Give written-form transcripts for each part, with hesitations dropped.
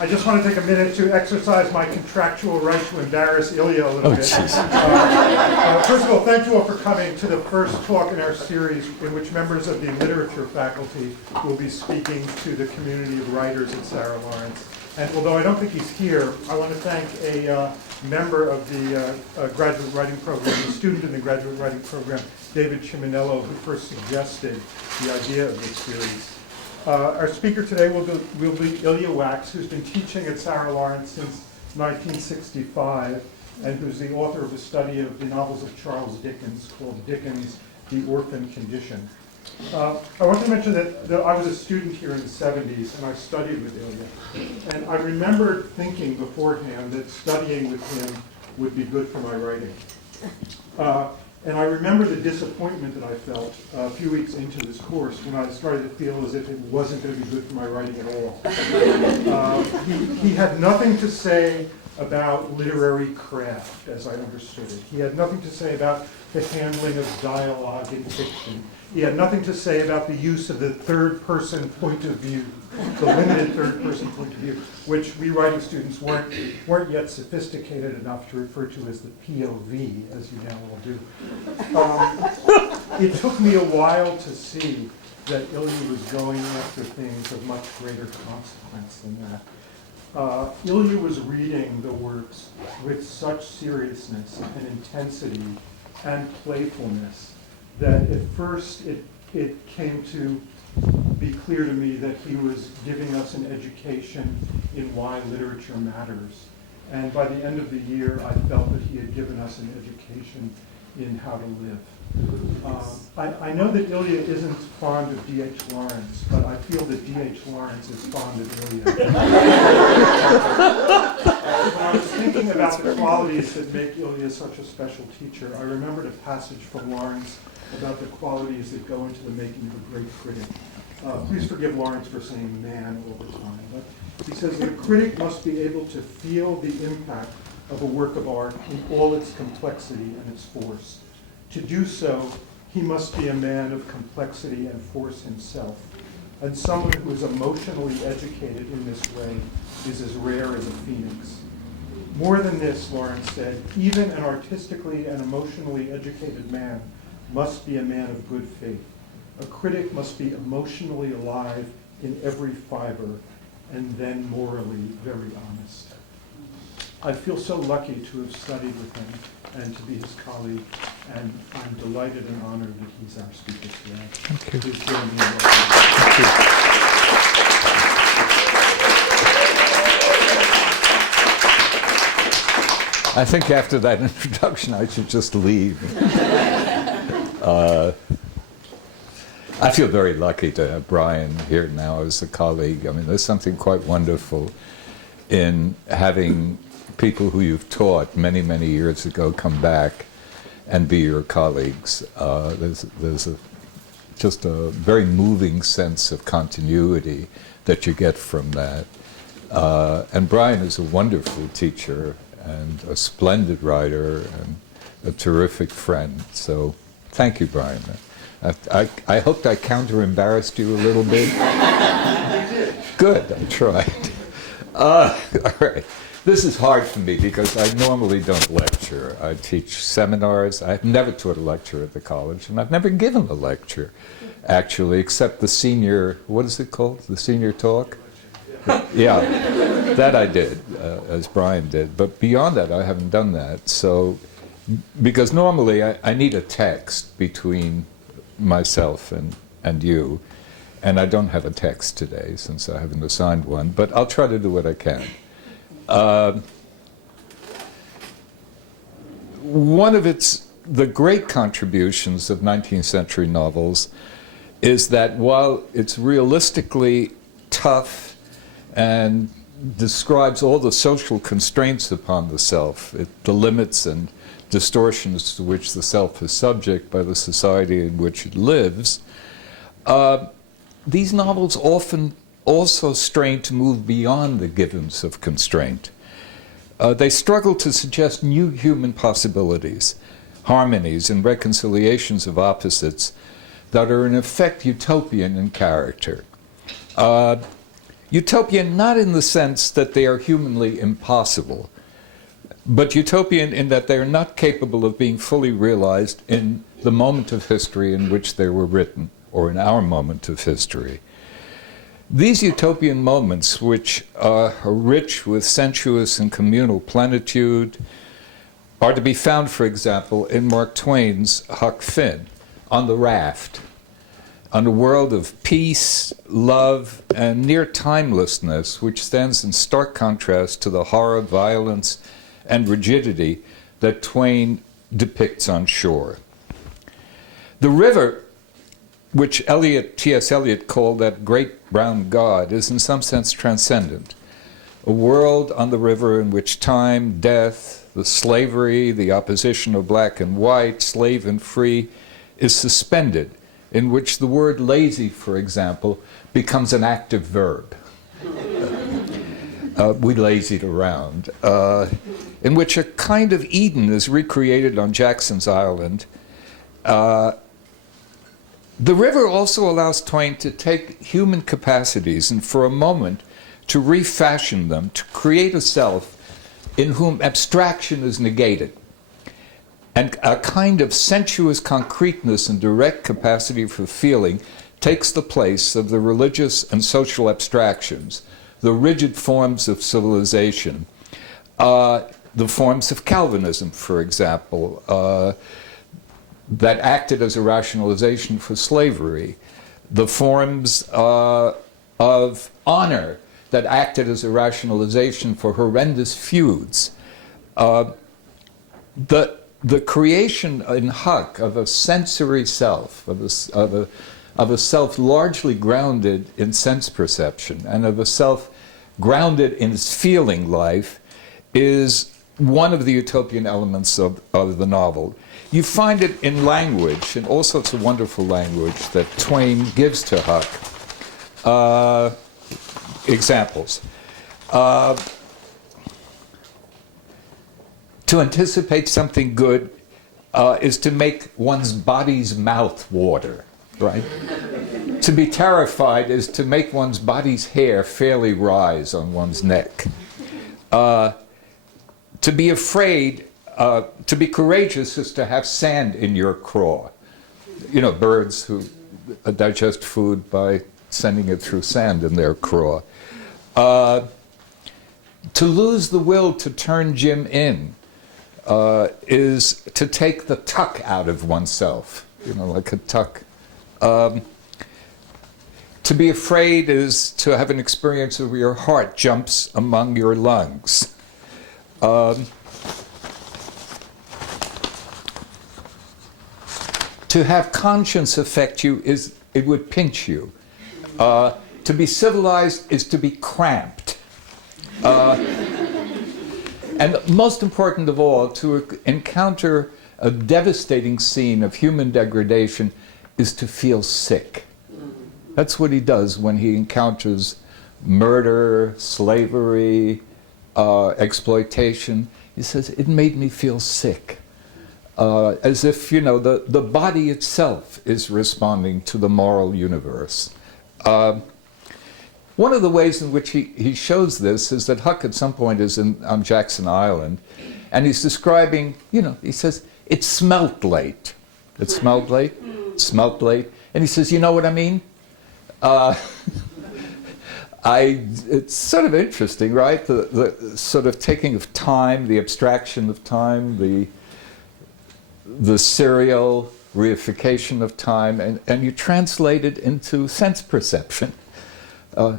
I just want to take a minute to exercise my contractual right to embarrass Ilja a little bit. First of all, thank you all for coming to the first talk in our series in which members of the literature faculty will be speaking to the community of writers at Sarah Lawrence. And although I don't think he's here, I want to thank a member of the graduate writing program, a student in the graduate writing program, David Chiminello, who first suggested the idea of this series. Our speaker today will be Ilja Wachs, who's been teaching at Sarah Lawrence since 1965, and who's the author of a study of the novels of Charles Dickens called Dickens, The Orphan Condition. I want to mention that I was a student here in the 70s, and I studied with Ilja. And I remember thinking beforehand that studying with him would be good for my writing. And I remember the disappointment that I felt a few weeks into this course when I started to feel as if it wasn't going to be good for my writing at all. He had nothing to say about literary craft, as I understood it. He had nothing to say about the handling of dialogue in fiction. He had nothing to say about the use of the third-person point of view, the limited third-person point of view, which we writing students weren't yet sophisticated enough to refer to as the POV, as you now all do. It took me a while to see that Ilja was going after things of much greater consequence than that. Ilja was reading the works with such seriousness and intensity and playfulness that at first it came to be clear to me that he was giving us an education in why literature matters. And by the end of the year, I felt that he had given us an education in how to live. I know that Ilja isn't fond of D.H. Lawrence, but I feel that D.H. Lawrence is fond of Ilja. When I was thinking about the qualities that make Ilja such a special teacher, I remembered a passage from Lawrence about the qualities that go into the making of a great critic. Please forgive Lawrence for saying man all the time, but he says that a critic must be able to feel the impact of a work of art in all its complexity and its force. To do so, he must be a man of complexity and force himself. And someone who is emotionally educated in this way is as rare as a phoenix. More than this, Lawrence said, even an artistically and emotionally educated man must be a man of good faith. A critic must be emotionally alive in every fiber and then morally very honest. I feel so lucky to have studied with him and to be his colleague, and I'm delighted and honored that he's our speaker today. Thank you. Please join me in welcoming Thank you. I think after that introduction, I should just leave. I feel very lucky to have Bryan here now as a colleague. I mean, there's something quite wonderful in having people who you've taught many, many years ago come back and be your colleagues. There's just a very moving sense of continuity that you get from that. And Bryan is a wonderful teacher and a splendid writer and a terrific friend. So thank you, Bryan. I hoped I counter-embarrassed you a little bit. You did. Good, I tried. All right. This is hard for me because I normally don't lecture. I teach seminars. I've never taught a lecture at the college, and I've never given a lecture, actually, except the senior, what is it called? The senior talk? Yeah, that I did, as Bryan did. But beyond that, I haven't done that. So, because normally I need a text between myself and you, and I don't have a text today since I haven't assigned one, but I'll try to do what I can. One of the great contributions of 19th century novels is that while it's realistically tough and describes all the social constraints upon the self, the limits and distortions to which the self is subject by the society in which it lives, these novels often also strain to move beyond the givens of constraint. They struggle to suggest new human possibilities, harmonies and reconciliations of opposites that are in effect utopian in character. Utopian not in the sense that they are humanly impossible, but utopian in that they are not capable of being fully realized in the moment of history in which they were written, or in our moment of history. These utopian moments, which are rich with sensuous and communal plenitude, are to be found, for example, in Mark Twain's Huck Finn, on the raft, on a world of peace, love, and near timelessness, which stands in stark contrast to the horror, violence, and rigidity that Twain depicts on shore. The river, which T.S. Eliot called that great brown god, is in some sense transcendent. A world on the river in which time, death, the slavery, the opposition of black and white, slave and free, is suspended, in which the word lazy, for example, becomes an active verb. We lazied around. In which a kind of Eden is recreated on Jackson's Island. The river also allows Twain to take human capacities and for a moment to refashion them, to create a self in whom abstraction is negated. And a kind of sensuous concreteness and direct capacity for feeling takes the place of the religious and social abstractions, the rigid forms of civilization, the forms of Calvinism, for example, that acted as a rationalization for slavery, the forms of honor that acted as a rationalization for horrendous feuds. The creation in Huck of a sensory self, of a self largely grounded in sense perception, and of a self grounded in its feeling life, is one of the utopian elements of the novel. You find it in language, in all sorts of wonderful language that Twain gives to Huck. Examples. To anticipate something good is to make one's body's mouth water, right? To be terrified is to make one's body's hair fairly rise on one's neck. To be afraid, to be courageous is to have sand in your craw. You know, birds who digest food by sending it through sand in their craw. To lose the will to turn Jim in is to take the tuck out of oneself, you know, like a tuck. To be afraid is to have an experience where your heart jumps among your lungs. To have conscience affect you is, it would pinch you. To be civilized is to be cramped. And most important of all, to encounter a devastating scene of human degradation is to feel sick. That's what he does when he encounters murder, slavery, exploitation. He says, it made me feel sick. As if, you know, the body itself is responding to the moral universe. One of the ways in which he shows this is that Huck at some point is on Jackson Island, and he's describing, you know, he says, it smelt late. It smelled late, smelt late. And he says, you know what I mean? It's sort of interesting, right? The sort of taking of time, the abstraction of time, the serial reification of time, and you translate it into sense perception.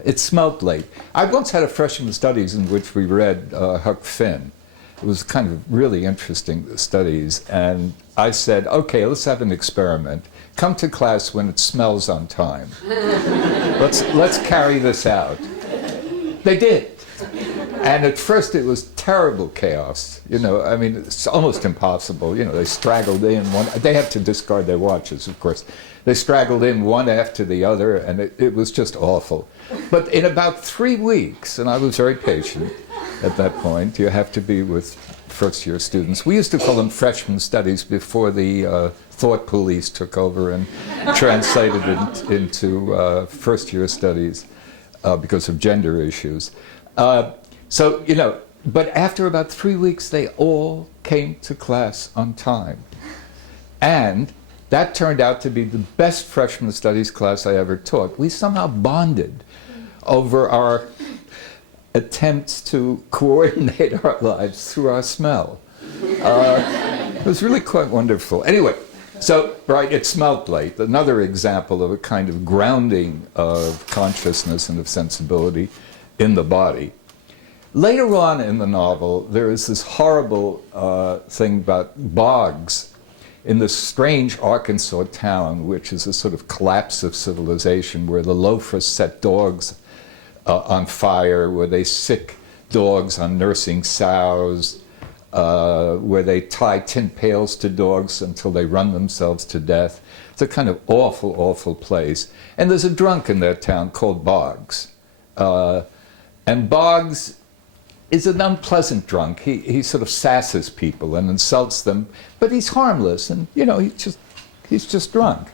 It smelled late. I once had a freshman studies in which we read Huck Finn. It was kind of really interesting studies, and I said, okay, let's have an experiment. Come to class when it smells on time. Let's carry this out. They did. And at first it was terrible chaos. You know, I mean, it's almost impossible. You know, they straggled in they have to discard their watches, of course. They straggled in one after the other, and it was just awful. But in about 3 weeks, and I was very patient at that point, you have to be with first-year students. We used to call them freshman studies before the thought police took over and translated it into first-year studies. because of gender issues. So, you know, but after about 3 weeks, they all came to class on time. And that turned out to be the best freshman studies class I ever taught. We somehow bonded over our attempts to coordinate our lives through our smell. It was really quite wonderful. Anyway, so, right, it smelled late. Another example of a kind of grounding of consciousness and of sensibility in the body. Later on in the novel, there is this horrible thing about bogs in this strange Arkansas town, which is a sort of collapse of civilization, where the loafers set dogs on fire, where they sick dogs on nursing sows, where they tie tin pails to dogs until they run themselves to death. It's a kind of awful, awful place. And there's a drunk in that town called Boggs. And Boggs is an unpleasant drunk. He sort of sasses people and insults them, but he's harmless, and you know, he's just drunk.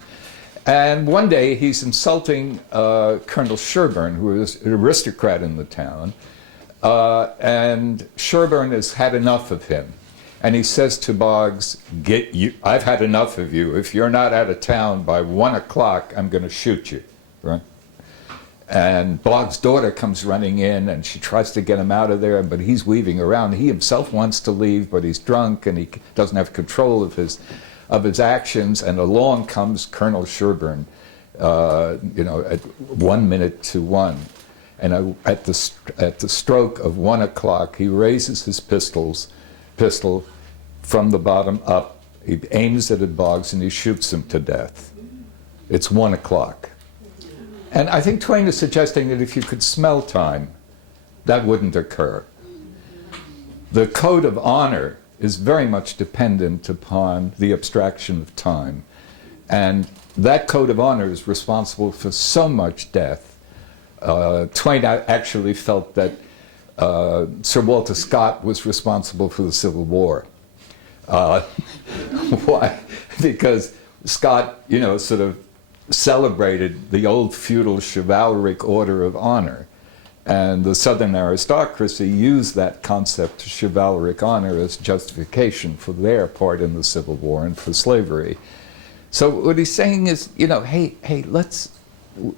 And one day he's insulting Colonel Sherburne, who is an aristocrat in the town, and Sherburne has had enough of him. And he says to Boggs, I've had enough of you. If you're not out of town by 1 o'clock, I'm going to shoot you. Right? And Boggs' daughter comes running in, and she tries to get him out of there, but he's weaving around. He himself wants to leave, but he's drunk, and he doesn't have control of his actions. And along comes Colonel Sherburne, you know, at 1 minute to 1. And at the stroke of 1 o'clock, he raises his pistol from the bottom up. He aims it at Boggs, and he shoots him to death. It's 1 o'clock. And I think Twain is suggesting that if you could smell time, that wouldn't occur. The code of honor is very much dependent upon the abstraction of time. And that code of honor is responsible for so much death. Twain actually felt that Sir Walter Scott was responsible for the Civil War. Why? Because Scott, you know, sort of celebrated the old feudal chivalric order of honor. And the Southern aristocracy used that concept of chivalric honor as justification for their part in the Civil War and for slavery. So what he's saying is, you know, hey,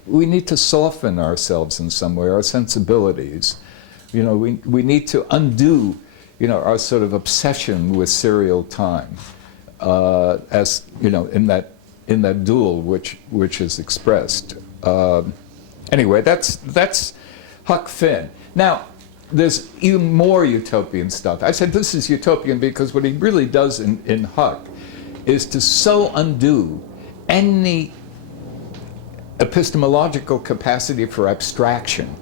we need to soften ourselves in some way, our sensibilities. You know, we need to undo, you know, our sort of obsession with serial time, as, you know, in that duel which is expressed. Anyway, that's Huck Finn. Now, there's even more utopian stuff. I said this is utopian because what he really does in Huck is to so undo any epistemological capacity for abstraction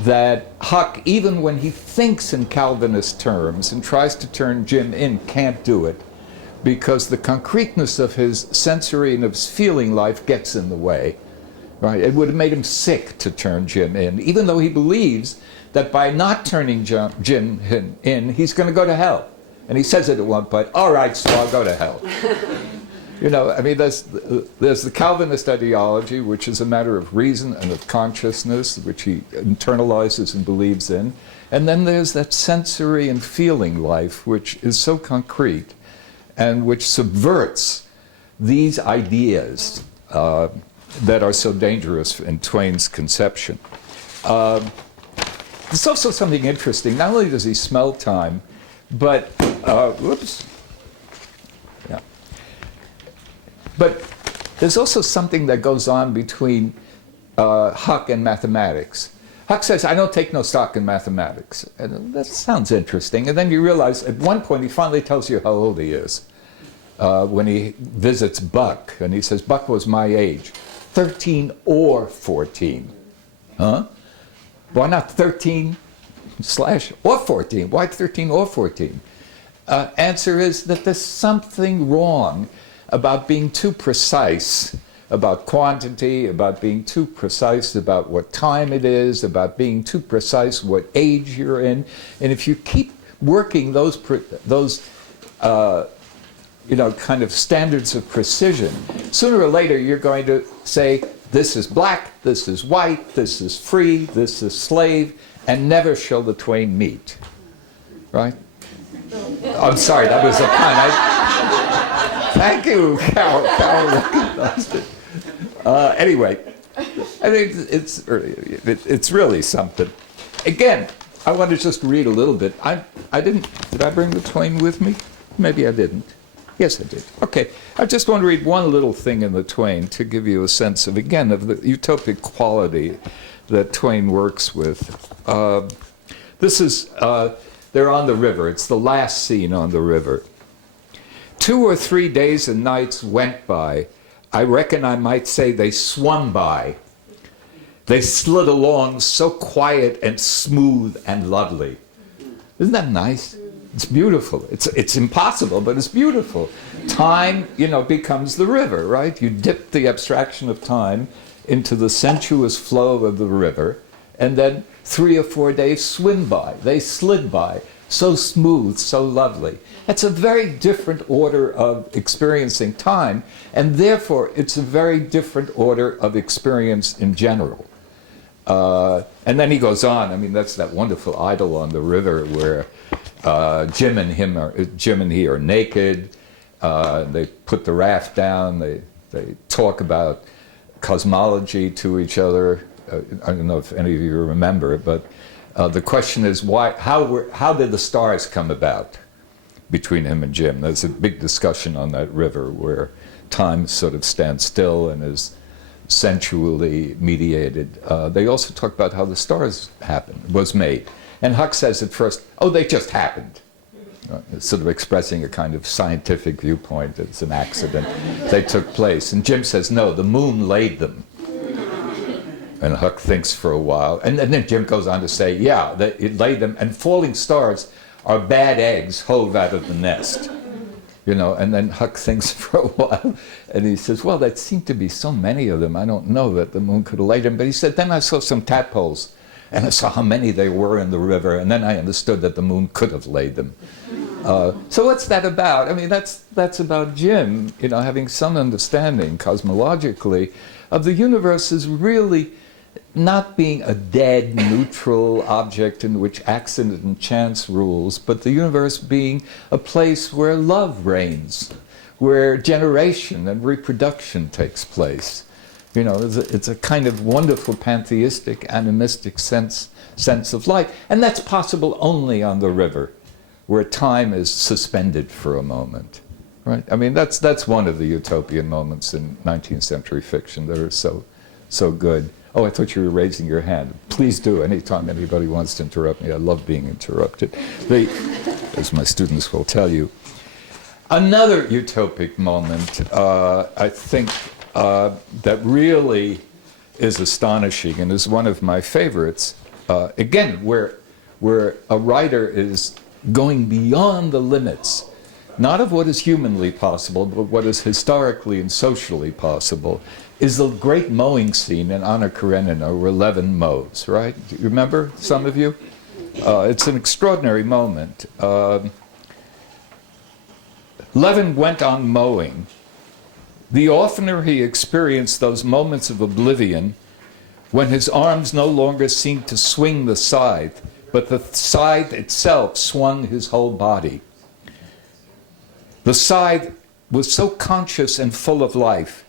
that Huck, even when he thinks in Calvinist terms and tries to turn Jim in, can't do it, because the concreteness of his sensory and of his feeling life gets in the way. Right? It would have made him sick to turn Jim in, even though he believes that by not turning Jim in, he's going to go to hell. And he says it at one point, all right, so I'll go to hell. You know, I mean, there's the Calvinist ideology, which is a matter of reason and of consciousness, which he internalizes and believes in. And then there's that sensory and feeling life, which is so concrete and which subverts these ideas that are so dangerous in Twain's conception. There's also something interesting. Not only does he smell time, but but there's also something that goes on between Huck and mathematics. Huck says, I don't take no stock in mathematics. And that sounds interesting. And then you realize at one point he finally tells you how old he is when he visits Buck. And he says, Buck was my age, 13 or 14. Huh? Why not 13 or 14? Why 13 or 14? Answer is that there's something wrong about being too precise about quantity, about being too precise about what time it is, about being too precise what age you're in. And if you keep working those kind of standards of precision, sooner or later you're going to say, This is black, this is white, this is free, this is slave, and never shall the twain meet. Right? I'm sorry, that was a pun. Thank you, Carol. Carol recognized it. Anyway, I mean, it's really something. Again, I want to just read a little bit. Did I bring the Twain with me? Maybe I didn't. Yes, I did. Okay, I just want to read one little thing in the Twain to give you a sense of, again, of the utopic quality that Twain works with. This is, they're on the river. It's the last scene on the river. 2 or 3 days and nights went by. I reckon I might say they swung by. They slid along so quiet and smooth and lovely. Isn't that nice? It's beautiful. It's impossible, but it's beautiful. Time, becomes the river, right? You dip the abstraction of time into the sensuous flow of the river, and then 3 or 4 days swim by. They slid by. So smooth, so lovely. It's a very different order of experiencing time, and therefore it's a very different order of experience in general. And then he goes on. I mean, that's that wonderful idyll on the river where Jim and he are naked. They put the raft down. They talk about cosmology to each other. I don't know if any of you remember it, but the question is how did the stars come about between him and Jim? There's a big discussion on that river where time sort of stands still and is sensually mediated. They also talk about how the stars was made. And Huck says at first, they just happened. Sort of expressing a kind of scientific viewpoint. It's an accident. They took place. And Jim says, no, the moon laid them. And Huck thinks for a while. And then Jim goes on to say, yeah, it laid them. And falling stars are bad eggs hove out of the nest. And then Huck thinks for a while, and he says, well, there seemed to be so many of them, I don't know that the moon could have laid them. But he said, then I saw some tadpoles, and I saw how many there were in the river, and then I understood that the moon could have laid them. So what's that about? I mean, that's about Jim, having some understanding cosmologically of the universe as really not being a dead, neutral object in which accident and chance rules, but the universe being a place where love reigns, where generation and reproduction takes place. It's a kind of wonderful pantheistic, animistic sense of life. And that's possible only on the river, where time is suspended for a moment. Right? I mean, that's one of the utopian moments in 19th century fiction that are so good. Oh, I thought you were raising your hand. Please do, anytime anybody wants to interrupt me. I love being interrupted. As my students will tell you. Another utopic moment, I think, that really is astonishing and is one of my favorites, again, where a writer is going beyond the limits, not of what is humanly possible, but what is historically and socially possible, is the great mowing scene in Anna Karenina, where Levin mows, right? Do you remember, some of you? It's an extraordinary moment. Levin went on mowing. The oftener he experienced those moments of oblivion when his arms no longer seemed to swing the scythe, but the scythe itself swung his whole body. The scythe was so conscious and full of life,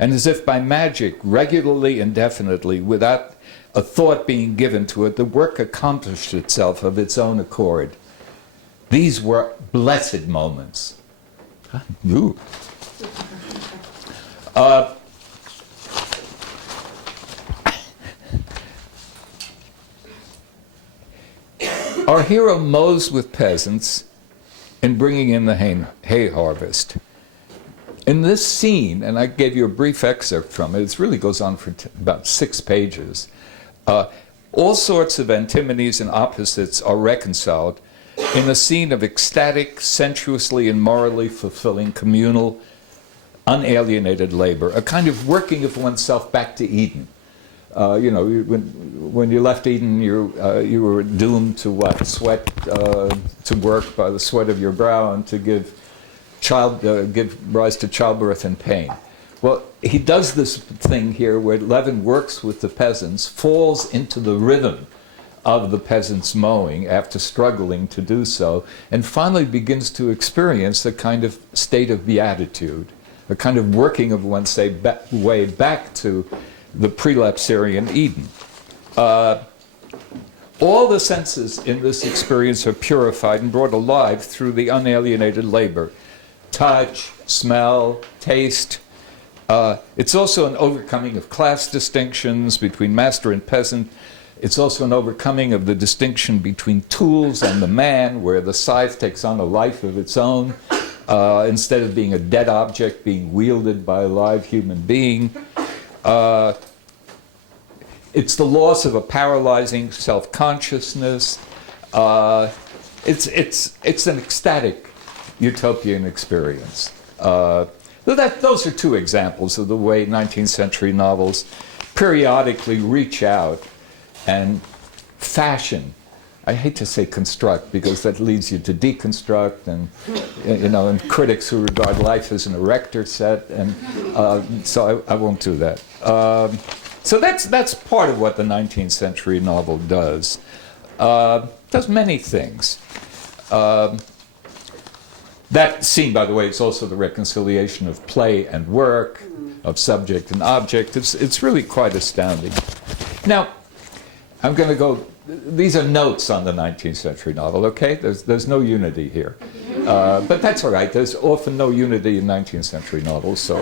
and as if by magic, regularly and definitely, without a thought being given to it, the work accomplished itself of its own accord. These were blessed moments. Our hero mows with peasants in bringing in the hay harvest. In this scene, and I gave you a brief excerpt from it, it really goes on for about 6 pages, all sorts of antinomies and opposites are reconciled in a scene of ecstatic, sensuously and morally fulfilling communal, unalienated labor, a kind of working of oneself back to Eden. When you left Eden, you were doomed to what? Sweat, to work by the sweat of your brow and to give rise to childbirth and pain. Well, he does this thing here where Levin works with the peasants, falls into the rhythm of the peasants' mowing after struggling to do so, and finally begins to experience a kind of state of beatitude, a kind of working of one's way back to the prelapsarian Eden. All the senses in this experience are purified and brought alive through the unalienated labor. Touch, smell, taste. It's also an overcoming of class distinctions between master and peasant. It's also an overcoming of the distinction between tools and the man, where the scythe takes on a life of its own, instead of being a dead object being wielded by a live human being. It's the loss of a paralyzing self-consciousness. It's an ecstatic utopian experience. Those are two examples of the way 19th century novels periodically reach out and fashion. I hate to say construct, because that leads you to deconstruct, and and critics who regard life as an erector set, and so I won't do that. So that's part of what the 19th century novel does. Does many things. That scene, by the way, is also the reconciliation of play and work, of subject and object. It's really quite astounding. Now, I'm going to go. These are notes on the 19th century novel. Okay, there's no unity here, but that's all right. There's often no unity in 19th century novels, so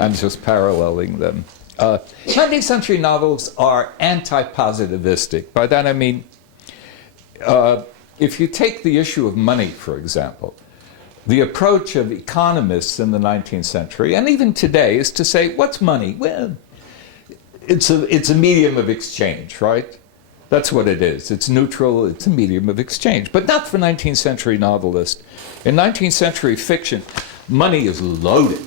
I'm just paralleling them. 19th century novels are anti-positivistic. By that I mean, if you take the issue of money, for example, the approach of economists in the 19th century, and even today, is to say, what's money? Well, it's a medium of exchange, right? That's what it is. It's neutral, it's a medium of exchange. But not for 19th century novelists. In 19th century fiction, money is loaded.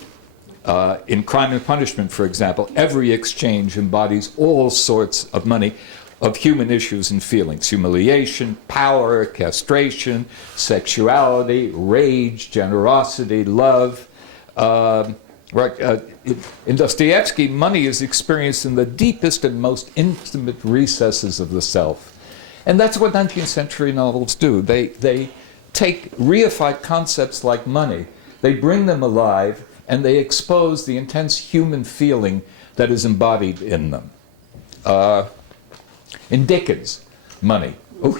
In Crime and Punishment, for example, every exchange embodies all sorts of money, of human issues and feelings: humiliation, power, castration, sexuality, rage, generosity, love. In Dostoevsky, money is experienced in the deepest and most intimate recesses of the self. And that's what 19th century novels do. They take reified concepts like money, they bring them alive, and they expose the intense human feeling that is embodied in them. In Dickens, money. Oh,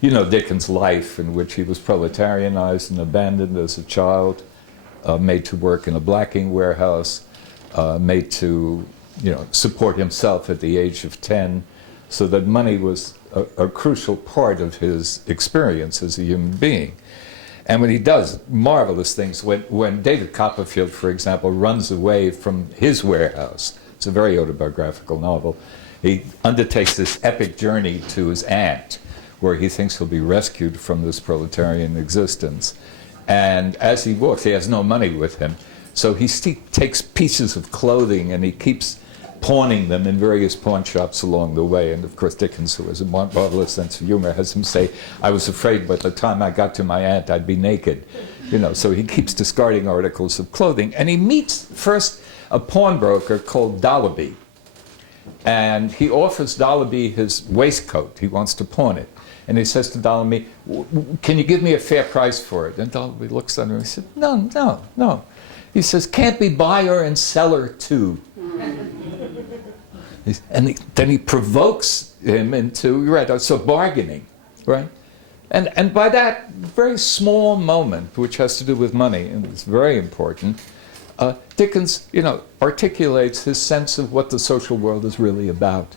you know Dickens' life, in which he was proletarianized and abandoned as a child, made to work in a blacking warehouse, made to support himself at the age of 10, so that money was a crucial part of his experience as a human being. And when he does marvelous things, when David Copperfield, for example, runs away from his warehouse, it's a very autobiographical novel, he undertakes this epic journey to his aunt, where he thinks he'll be rescued from this proletarian existence. And as he walks, he has no money with him, so he takes pieces of clothing and he keeps pawning them in various pawn shops along the way. And of course Dickens, who has a marvelous sense of humor, has him say, "I was afraid by the time I got to my aunt I'd be naked." So he keeps discarding articles of clothing. And he meets first a pawnbroker called Dollaby. And he offers Dollaby his waistcoat. He wants to pawn it. And he says to Dollaby, "Can you give me a fair price for it?" And Dollaby looks at him and he says, No. He says, "Can't be buyer and seller too." And then he provokes him into, so bargaining, right? And by that very small moment, which has to do with money, and it's very important, Dickens, articulates his sense of what the social world is really about.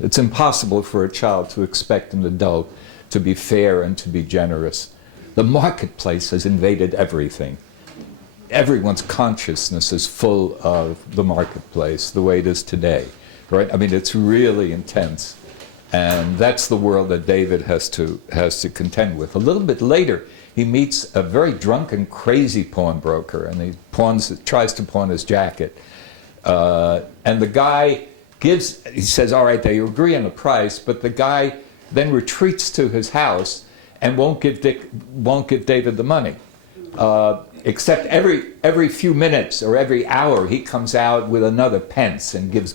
It's impossible for a child to expect an adult to be fair and to be generous. The marketplace has invaded everything. Everyone's consciousness is full of the marketplace, the way it is today, right? I mean, it's really intense. And that's the world that David has to contend with. A little bit later, he meets a very drunken, crazy pawnbroker, and he tries to pawn his jacket. And the guy he says, "All right, they agree on the price," but the guy then retreats to his house and won't give David the money. except every few minutes or every hour he comes out with another pence and gives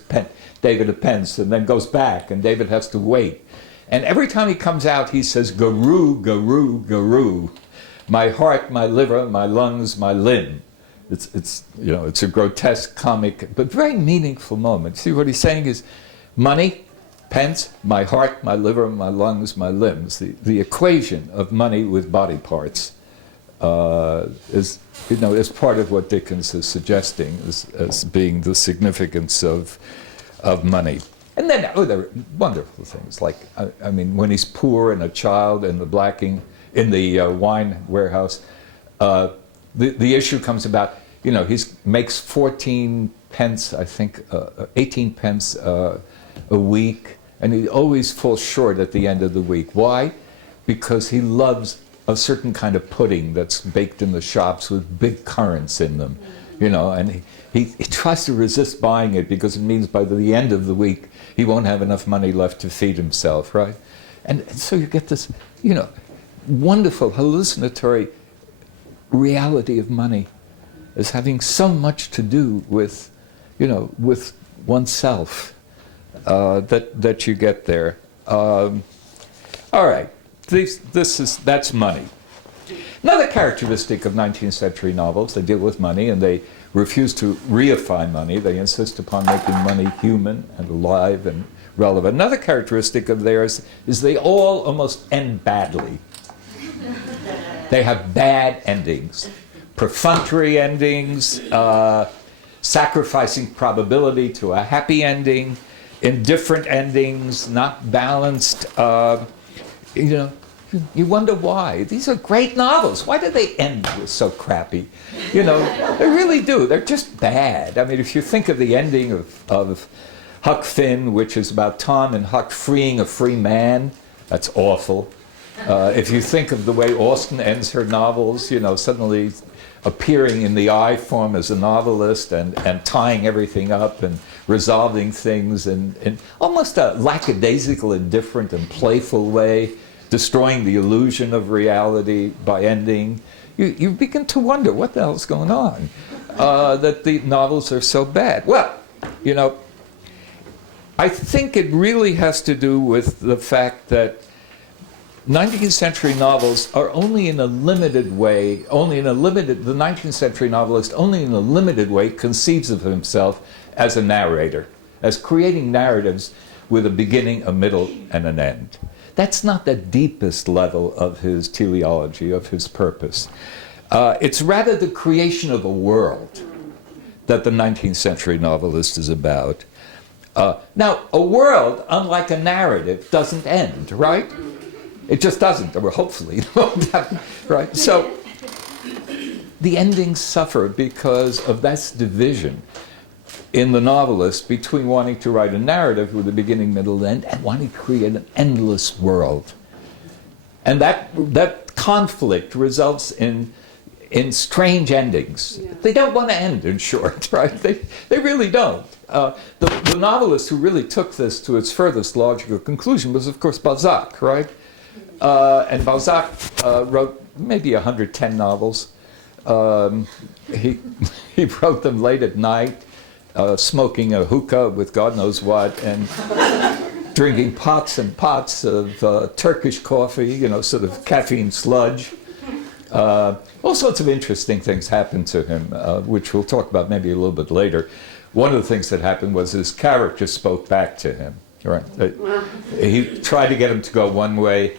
David a pence and then goes back and David has to wait. And every time he comes out he says, "Garoo, garoo, garoo, my heart, my liver, my lungs, my limb." It's a grotesque, comic, but very meaningful moment. See, what he's saying is money, pence, my heart, my liver, my lungs, my limbs. The equation of money with body parts is part of what Dickens is suggesting as being the significance of money. And then there are wonderful things like when he's poor and a child in the wine warehouse. The issue comes about, he makes 14 pence, I think, 18 pence a week, and he always falls short at the end of the week. Why? Because he loves a certain kind of pudding that's baked in the shops with big currants in them, and he tries to resist buying it because it means by the end of the week he won't have enough money left to feed himself, right? And so you get this, wonderful hallucinatory reality of money as having so much to do with, with oneself that you get there. All right, that's money. Another characteristic of 19th century novels, they deal with money and they refuse to reify money. They insist upon making money human and alive and relevant. Another characteristic of theirs is they all almost end badly. They have bad endings, perfunctory endings, sacrificing probability to a happy ending, indifferent endings, not balanced. You wonder why. These are great novels. Why do they end so crappy? They really do. They're just bad. I mean, if you think of the ending of Huck Finn, which is about Tom and Huck freeing a free man, that's awful. If you think of the way Austen ends her novels, suddenly appearing in the I form as a novelist and tying everything up and resolving things in almost a lackadaisical, indifferent, and playful way, destroying the illusion of reality by ending, you begin to wonder what the hell's going on, that the novels are so bad. Well, I think it really has to do with the fact that 19th century novels are only in a limited way, the 19th century novelist only in a limited way conceives of himself as a narrator, as creating narratives with a beginning, a middle, and an end. That's not the deepest level of his teleology, of his purpose. It's rather the creation of a world that the 19th century novelist is about. Now, a world, unlike a narrative, doesn't end, right? It just doesn't, or hopefully it won't happen, right? So the endings suffer because of this division in the novelist between wanting to write a narrative with a beginning, middle, end, and wanting to create an endless world. And that conflict results in strange endings. Yeah. They don't want to end, in short, right? They really don't. The novelist who really took this to its furthest logical conclusion was, of course, Balzac, right? And Balzac wrote maybe 110 novels. He wrote them late at night, smoking a hookah with God knows what, and drinking pots and pots of Turkish coffee, sort of caffeine sludge. All sorts of interesting things happened to him, which we'll talk about maybe a little bit later. One of the things that happened was his character spoke back to him. Right? He tried to get him to go one way,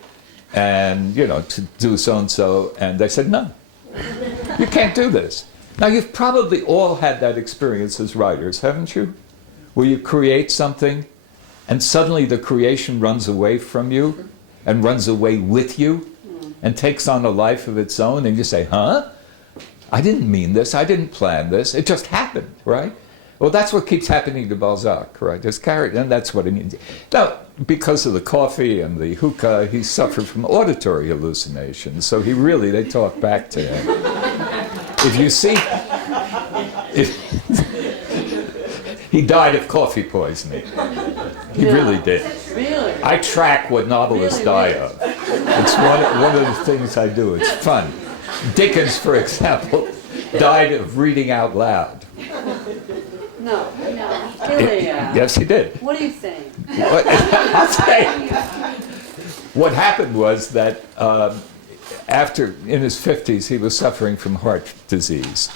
and to do so and so, and they said no, you can't do this. Now you've probably all had that experience as writers, haven't you? Where you create something, and suddenly the creation runs away from you, and runs away with you, and takes on a life of its own, and you say, huh? I didn't mean this, I didn't plan this, it just happened, right? Well, that's what keeps happening to Balzac, right? His character, and that's what it means. Now, because of the coffee and the hookah, he suffered from auditory hallucinations, so they talk back to him. If you see, he died of coffee poisoning. He really did. Really? I track what novelists die of. It's one of the things I do. It's fun. Dickens, for example, died of reading out loud. No. Ilya. Yes, he did. What are you saying? I'll say. What happened was that after, in his 50s, he was suffering from heart disease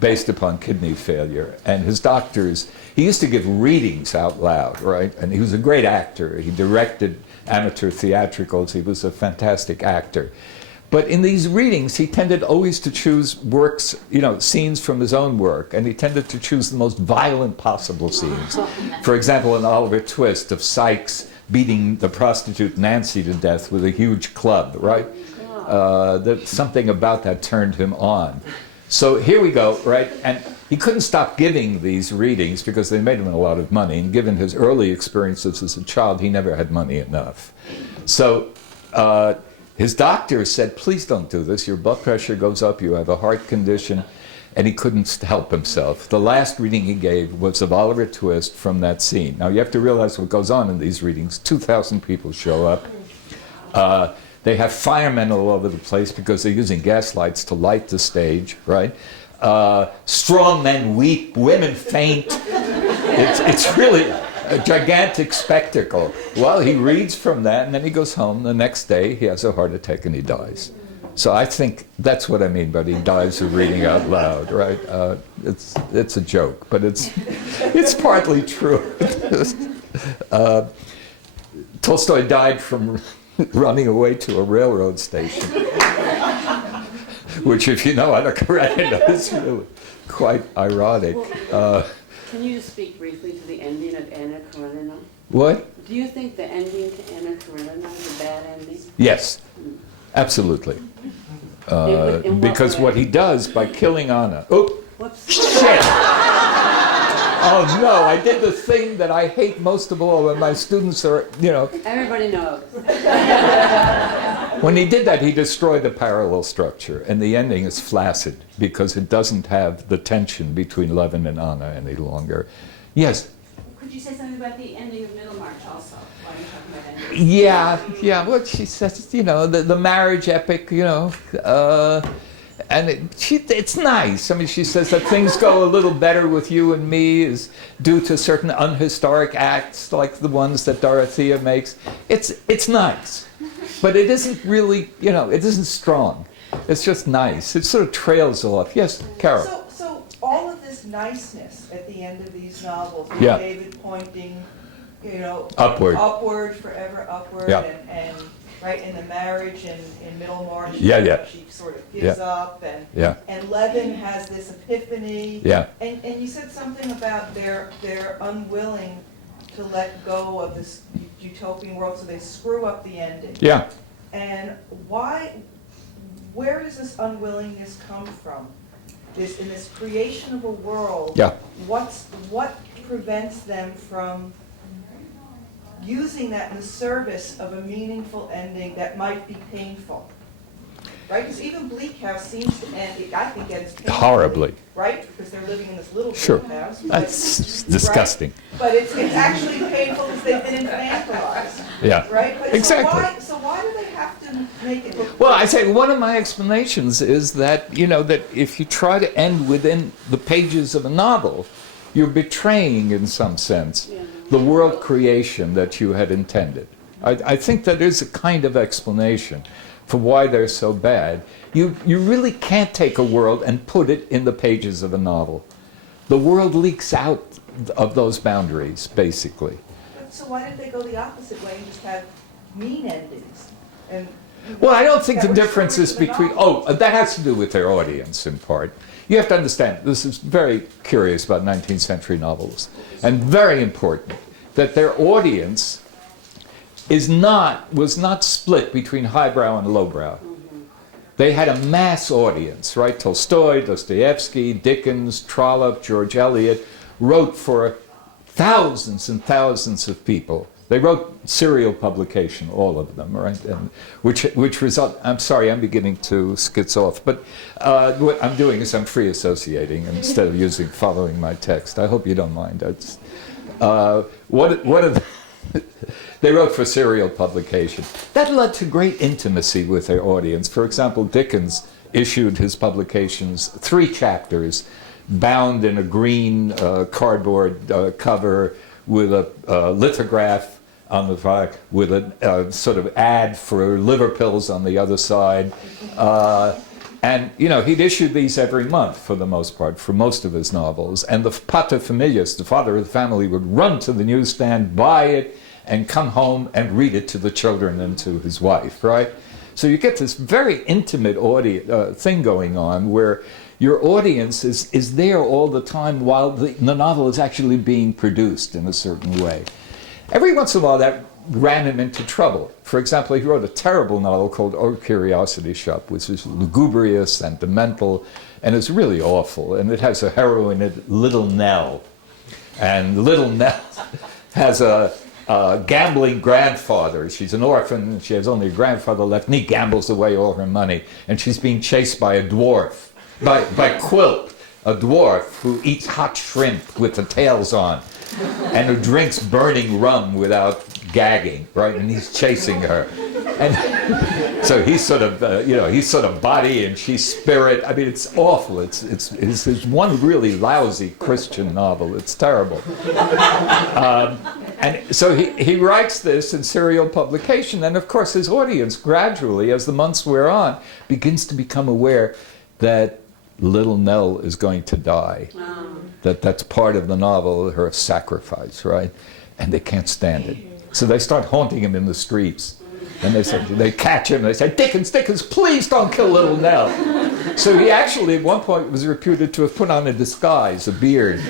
based upon kidney failure. And his doctors, he used to give readings out loud, right? And he was a great actor. He directed amateur theatricals. He was a fantastic actor. But in these readings, he tended always to choose works, scenes from his own work, and he tended to choose the most violent possible scenes. For example, in Oliver Twist, of Sykes beating the prostitute Nancy to death with a huge club, right? Something about that turned him on. So here we go, right? And he couldn't stop giving these readings because they made him a lot of money, and given his early experiences as a child, he never had money enough. So his doctor said, please don't do this. Your blood pressure goes up, you have a heart condition, and he couldn't help himself. The last reading he gave was of Oliver Twist from that scene. Now you have to realize what goes on in these readings. 2,000 people show up. They have firemen all over the place because they're using gas lights to light the stage, right? Strong men weep, women faint. It's really a gigantic spectacle. Well, he reads from that, and then he goes home. The next day, he has a heart attack, and he dies. So I think that's what I mean by he dies of reading out loud, right? It's a joke, but it's partly true. Tolstoy died from running away to a railroad station, which, if you know Anna Karenina, is really quite ironic. Can you just speak briefly to the ending of Anna Karenina? What? Do you think the ending to Anna Karenina is a bad ending? Yes, absolutely. In Because way? what he does by killing Anna... Oh, Whoops. shit! Oh no, I did the thing that I hate most of all when my students are, Everybody knows. When he did that, he destroyed the parallel structure, and the ending is flaccid because it doesn't have the tension between Levin and Anna any longer. Yes? Could you say something about the ending of Middlemarch also, while you're talking about ending? Yeah, what she says, the marriage epic, and it's nice. I mean, she says that things go a little better with you and me is due to certain unhistoric acts like the ones that Dorothea makes. It's nice, but it isn't really, it isn't strong. It's just nice. It sort of trails off. Yes, Carol. So all of this niceness at the end of these novels, with Yeah. David pointing, Upward. forever upward, Yeah. and right in the marriage in Middlemarch, Yeah. she sort of gives up, and Levin has this epiphany, and you said something about they're unwilling to let go of this utopian world, so they screw up the ending. Yeah. And where does this unwillingness come from? In this creation of a world, Yeah. what prevents them from using that in the service of a meaningful ending that might be painful? Right? Because even Bleak House seems to end, I think, ends painfully. Horribly. Right? Because they're living in this little Sure. Bleak House. That's Right? disgusting. But it's actually painful because they've been infantilized. Yeah. Right? But Exactly. So why do they have to make it look... Well, I say one of my explanations is that, that if you try to end within the pages of a novel, you're betraying, in some sense, the world creation that you had intended. I think that is a kind of explanation for why they're so bad. You really can't take a world and put it in the pages of a novel. The world leaks out of those boundaries, basically. So why did they go the opposite way and just have mean endings? Well, I don't think that the were difference is stories of the between... novel. Oh, that has to do with their audience, in part. You have to understand, this is very curious about 19th century novels, and very important, that their audience was not split between highbrow and lowbrow. They had a mass audience, right? Tolstoy, Dostoevsky, Dickens, Trollope, George Eliot wrote for thousands and thousands of people. They wrote serial publication, all of them, right? And which result, I'm sorry, I'm beginning to schiz off, but what I'm doing is I'm free associating instead of following my text. I hope you don't mind. They wrote for serial publication. That led to great intimacy with their audience. For example, Dickens issued his publications, 3 chapters, bound in a green cardboard cover with a lithograph on the back, with a sort of ad for liver pills on the other side. And, you know, he'd issue these every month for the most part, for most of his novels. And the paterfamilias, the father of the family, would run to the newsstand, buy it, and come home and read it to the children and to his wife, right? So you get this very intimate thing going on where your audience is there all the time while the novel is actually being produced in a certain way. Every once in a while that ran him into trouble. For example, he wrote a terrible novel called Old Curiosity Shop, which is lugubrious, sentimental, and it's really awful. And it has a heroine in it, Little Nell. And Little Nell has a gambling grandfather. She's an orphan, she has only a grandfather left, and he gambles away all her money. And she's being chased by a dwarf, by Quilp, a dwarf who eats hot shrimp with the tails on, and who drinks burning rum without gagging, right? And he's chasing her. And so he's sort of, he's sort of body and she's spirit. I mean, it's awful. It's one really lousy Christian novel. It's terrible. And so he writes this in serial publication. And of course, his audience gradually, as the months wear on, begins to become aware that Little Nell is going to die. That's part of the novel, her sacrifice, right? And they can't stand it. So they start haunting him in the streets. And they catch him, and they say, Dickens, please don't kill Little Nell. So he actually, at one point, was reputed to have put on a disguise, a beard,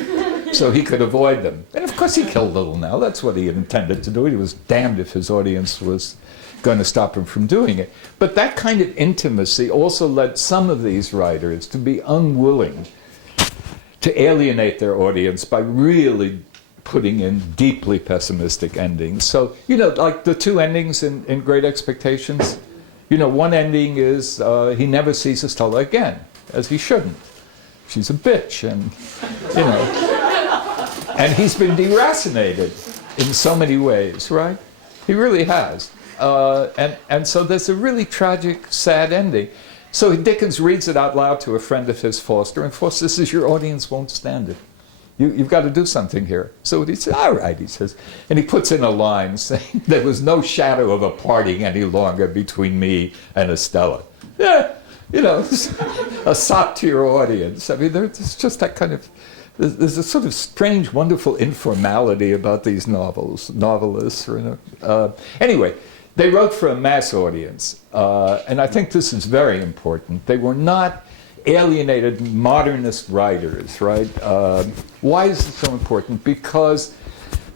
so he could avoid them. And of course he killed Little Nell. That's what he intended to do. He was damned if his audience was going to stop him from doing it. But that kind of intimacy also led some of these writers to be unwilling to alienate their audience by really putting in deeply pessimistic endings. So, like the 2 endings in Great Expectations, one ending is he never sees Estella again, as he shouldn't. She's a bitch, and, and he's been deracinated in so many ways, right? He really has. And so there's a really tragic, sad ending. So Dickens reads it out loud to a friend of his, Foster, and Foster says, your audience won't stand it. You've got to do something here. So he says, all right, he says. And he puts in a line saying, there was no shadow of a parting any longer between me and Estella. Yeah, a sop to your audience. I mean, there's just that kind of, there's a sort of strange, wonderful informality about these novelists. Anyway, they wrote for a mass audience. And I think this is very important. They were not alienated modernist writers, right? Why is it so important? Because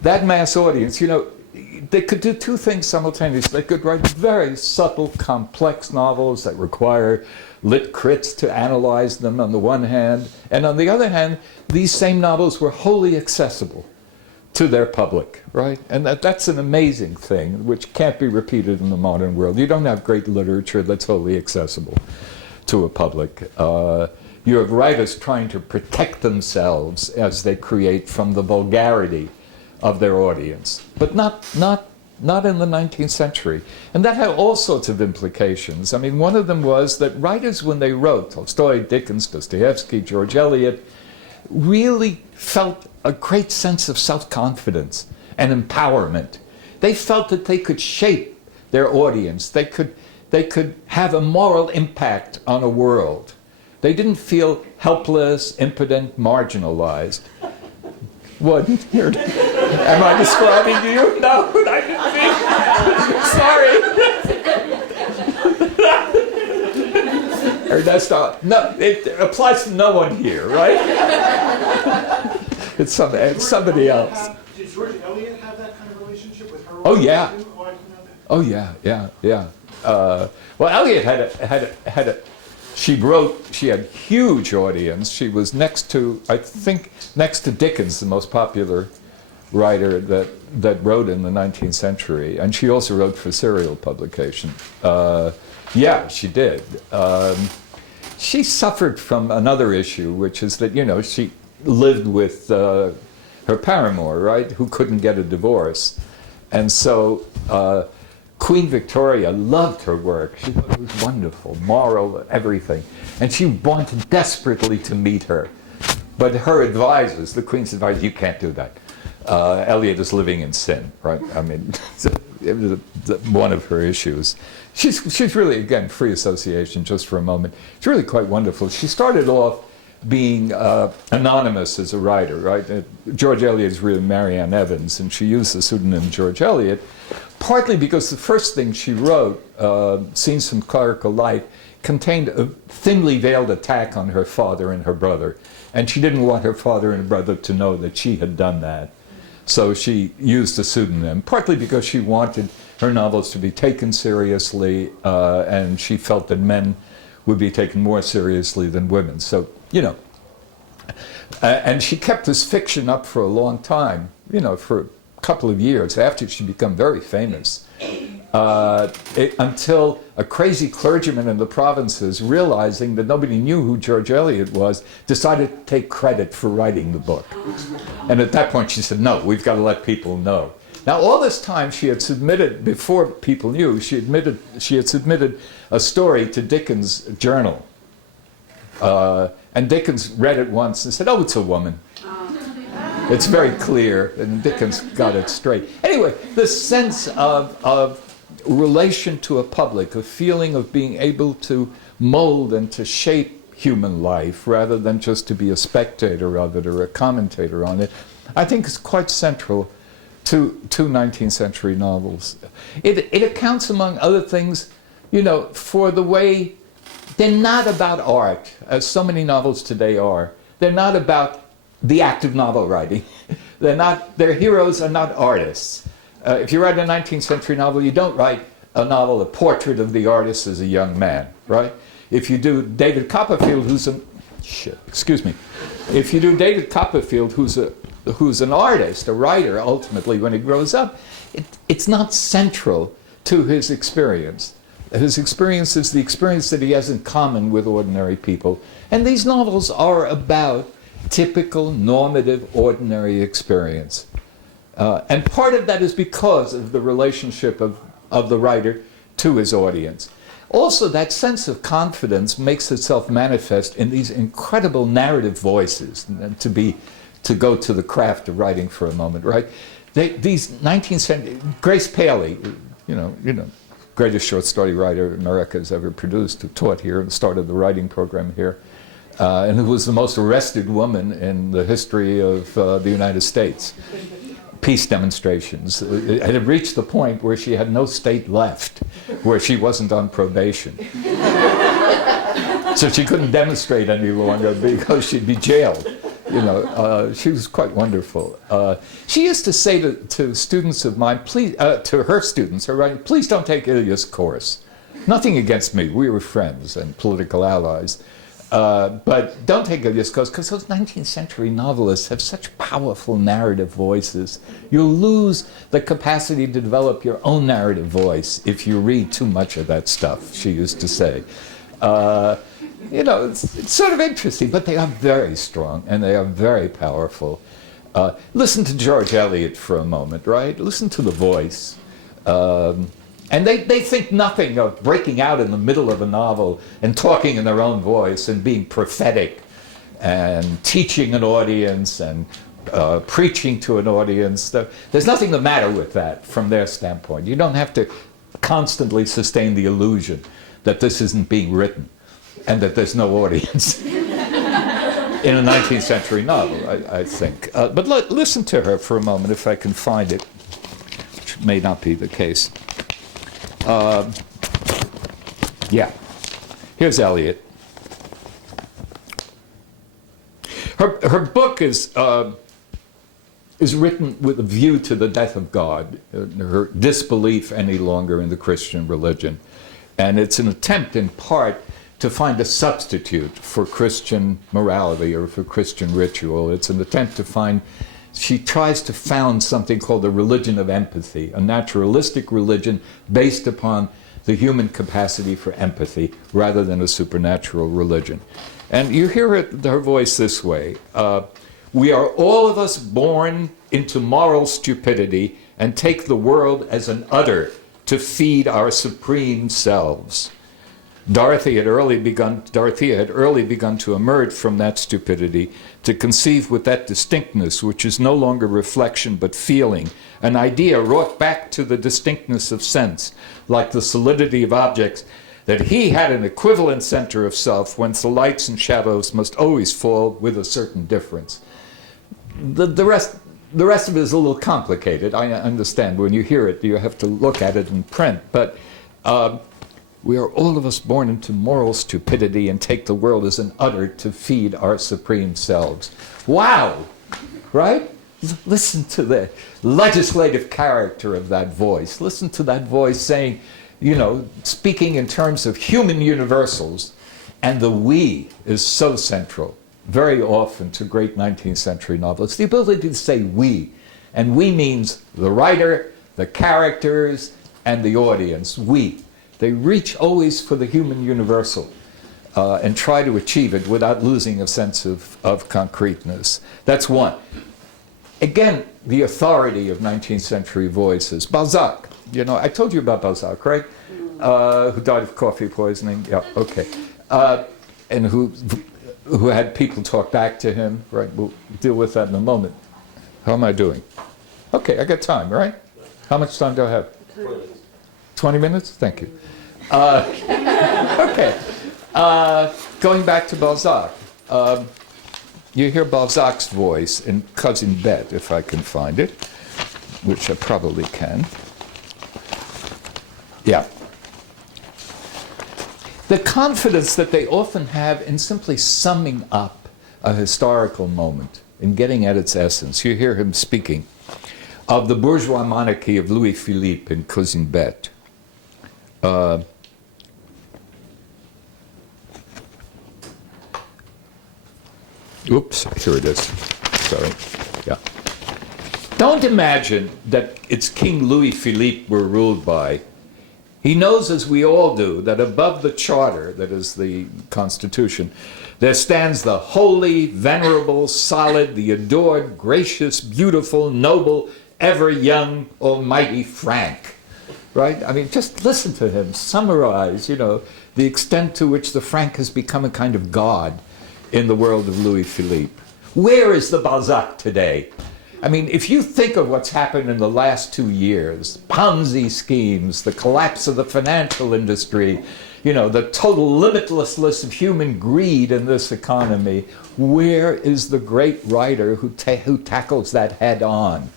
that mass audience, they could do 2 things simultaneously. They could write very subtle, complex novels that require lit crits to analyze them on the one hand, and on the other hand, these same novels were wholly accessible to their public, right? And that's an amazing thing, which can't be repeated in the modern world. You don't have great literature that's wholly accessible to a public. You have writers trying to protect themselves as they create from the vulgarity of their audience, but not in the 19th century. And that had all sorts of implications. I mean, one of them was that writers, when they wrote, Tolstoy, Dickens, Dostoevsky, George Eliot, really felt a great sense of self-confidence and empowerment. They felt that they could shape their audience. They could have a moral impact on a world. They didn't feel helpless, impotent, marginalized. What? Am I describing you? No, I didn't mean. Sorry. Ernesto, no, it applies to no one here, right? It's somebody else. Did George Eliot have that kind of relationship with her? Oh yeah. Oh yeah. Well, Eliot had a. She had a huge audience. She was next to Dickens, the most popular writer that wrote in the 19th century, and she also wrote for serial publication. Yeah, she did. She suffered from another issue, which is that she lived with her paramour, right, who couldn't get a divorce, and so Queen Victoria loved her work. She thought it was wonderful, moral, everything. And she wanted desperately to meet her. But her advisors, the Queen's advisors, you can't do that. Eliot is living in sin, right? I mean, it was one of her issues. She's really, again, free association, just for a moment. It's really quite wonderful. She started off being anonymous as a writer, right? George Eliot is really Marianne Evans, and she used the pseudonym George Eliot, partly because the first thing she wrote, Scenes from Clerical Life, contained a thinly veiled attack on her father and her brother. And she didn't want her father and brother to know that she had done that. So she used a pseudonym, partly because she wanted her novels to be taken seriously, and she felt that men would be taken more seriously than women. So, you know. And she kept this fiction up for a long time, you know, for a couple of years after she'd become very famous. Until a crazy clergyman in the provinces, realizing that nobody knew who George Eliot was, decided to take credit for writing the book. And at that point she said, no, we've got to let people know. Now all this time she had submitted, before people knew, she had submitted a story to Dickens Journal. And Dickens read it once and said, oh, it's a woman. It's very clear, and Dickens got it straight. Anyway, this sense of relation to a public, a feeling of being able to mold and to shape human life rather than just to be a spectator of it or a commentator on it, I think is quite central to 19th century novels. It accounts, among other things, you know, for the way they're not about art, as so many novels today are. They're not about the act of novel writing. Their heroes are not artists. If you write a 19th century novel, you don't write a novel, a portrait of the artist as a young man, right? If you do David Copperfield, if you do David Copperfield, who's an artist, a writer, ultimately, when he grows up, it's not central to his experience. His experience is the experience that he has in common with ordinary people. And these novels are about typical, normative, ordinary experience. And part of that is because of the relationship of the writer to his audience. Also, that sense of confidence makes itself manifest in these incredible narrative voices, and to go to the craft of writing for a moment, right? These 19th century, Grace Paley, you know, greatest short story writer America has ever produced, who taught here and started the writing program here, and who was the most arrested woman in the history of the United States. Peace demonstrations. It had reached the point where she had no state left, where she wasn't on probation. So she couldn't demonstrate any longer because she'd be jailed. You know, she was quite wonderful. She used to say to students of mine, please, to her students, her writing, please don't take Ilja's course. Nothing against me. We were friends and political allies. But don't take Ilja's course, because those 19th century novelists have such powerful narrative voices. You'll lose the capacity to develop your own narrative voice if you read too much of that stuff, she used to say. You know, it's sort of interesting, but they are very strong and they are very powerful. Listen to George Eliot for a moment, right? Listen to the voice. And they think nothing of breaking out in the middle of a novel and talking in their own voice and being prophetic and teaching an audience and preaching to an audience. There's nothing the matter with that from their standpoint. You don't have to constantly sustain the illusion that this isn't being written and that there's no audience in a 19th century novel, I think. But listen to her for a moment, if I can find it, which may not be the case. Yeah, here's Eliot. Her book is written with a view to the death of God, her disbelief any longer in the Christian religion. And it's an attempt, in part, to find a substitute for Christian morality or for Christian ritual. It's an attempt to find, she tries to found something called the religion of empathy, a naturalistic religion based upon the human capacity for empathy rather than a supernatural religion. And you hear her voice this way. We are all of us born into moral stupidity and take the world as an udder to feed our supreme selves. Dorothea had early begun to emerge from that stupidity, to conceive with that distinctness which is no longer reflection but feeling, an idea wrought back to the distinctness of sense, like the solidity of objects, that he had an equivalent center of self whence the lights and shadows must always fall with a certain difference. The rest of it is a little complicated. I understand. When you hear it, you have to look at it in print. But we are all of us born into moral stupidity and take the world as an udder to feed our supreme selves. Wow! Right? Listen to the legislative character of that voice. Listen to that voice saying, you know, speaking in terms of human universals, and the we is so central, very often, to great 19th century novelists. The ability to say we, and we means the writer, the characters, and the audience, we. They reach always for the human universal and try to achieve it without losing a sense of concreteness. That's one. Again, the authority of 19th century voices. Balzac. You know, I told you about Balzac, right? Who died of coffee poisoning. Yeah, okay. And who had people talk back to him, right? We'll deal with that in a moment. How am I doing? Okay, I got time, right? How much time do I have? 20 minutes? Thank you. Okay. Going back to Balzac. You hear Balzac's voice in Cousin Bet, if I can find it, which I probably can. Yeah. The confidence that they often have in simply summing up a historical moment, in getting at its essence. You hear him speaking of the bourgeois monarchy of Louis Philippe in Cousin Bet. Oops, here it is. Sorry. Yeah. Don't imagine that it's King Louis Philippe we're ruled by. He knows, as we all do, that above the charter, that is the Constitution, there stands the holy, venerable, solid, the adored, gracious, beautiful, noble, ever young, almighty Frank. Right? I mean, just listen to him summarize, you know, the extent to which the Frank has become a kind of god in the world of Louis Philippe. Where is the Balzac today? I mean, if you think of what's happened in the last 2 years, Ponzi schemes, the collapse of the financial industry, you know, the total limitlessness of human greed in this economy, where is the great writer who tackles that head on?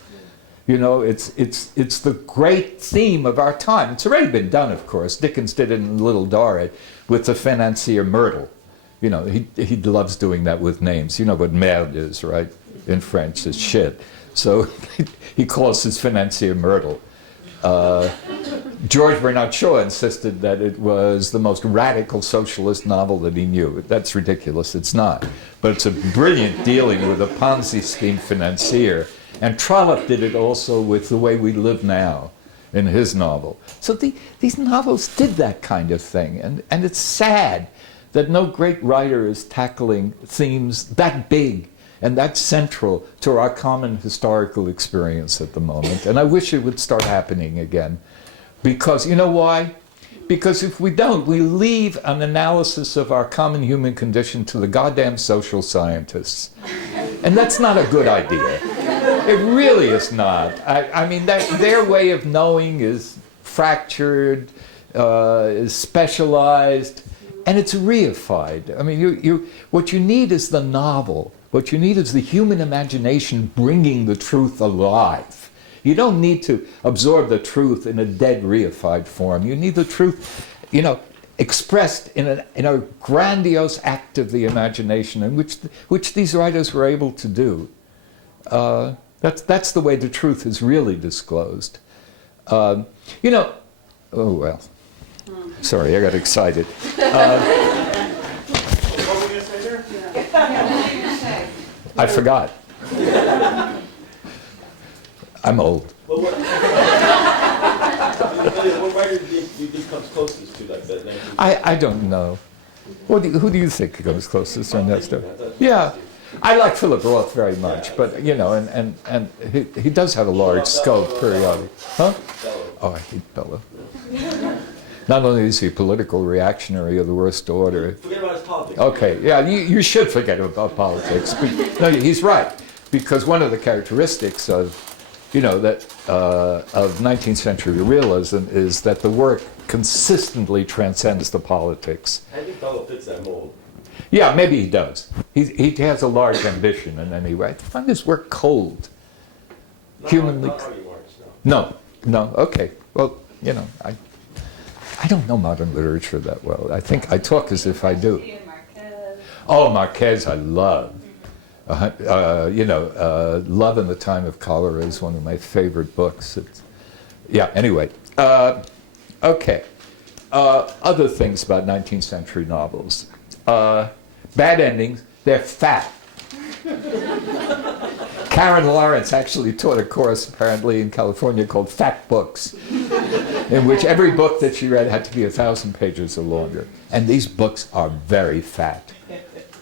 You know, it's the great theme of our time. It's already been done, of course. Dickens did it in Little Dorrit with the financier Myrtle. You know, he loves doing that with names. You know what merde is, right? In French, it's shit. So he calls his financier Myrtle. George Bernard Shaw insisted that it was the most radical socialist novel that he knew. That's ridiculous. It's not. But it's a brilliant dealing with a Ponzi scheme financier. And Trollope did it also with The Way We Live Now in his novel. So these novels did that kind of thing. And it's sad that no great writer is tackling themes that big and that's central to our common historical experience at the moment. And I wish it would start happening again. Because, you know why? Because if we don't, we leave an analysis of our common human condition to the goddamn social scientists. And that's not a good idea. It really is not. I mean, their way of knowing is fractured, is specialized, and it's reified. I mean, what you need is the novel. What you need is the human imagination bringing the truth alive. You don't need to absorb the truth in a dead, reified form. You need the truth, you know, expressed in a grandiose act of the imagination, in which these writers were able to do. That's the way the truth is really disclosed. You know, oh well. Sorry, I got excited. What were you going to say there? I forgot. I'm old. Well, what writer do you think comes closest to that? I don't know. Who do you think comes closest on that stuff? Yeah. I like Philip Roth very much, but, you know, and he does have a large scope periodically. Huh? Oh, I hate Bellow. Not only is he a political reactionary of the worst order. Forget about his politics. Okay, yeah, you should forget about politics. But, no, he's right, because one of the characteristics of, of 19th century realism is that the work consistently transcends the politics. I think Bellow fits that mold. Yeah, maybe he does. He has a large ambition in any way. I find his work cold. Humanly. Not Artie March, no. No, okay. Well, I don't know modern literature that well. I talk as if I do. Marquez. Oh, Marquez, I love. Love in the Time of Cholera is one of my favorite books. Anyway. Okay. Other things about 19th century novels. Bad endings, they're fat. Karen Lawrence actually taught a course, apparently, in California called Fat Books, in which every book that she read had to be 1,000 pages or longer. And these books are very fat.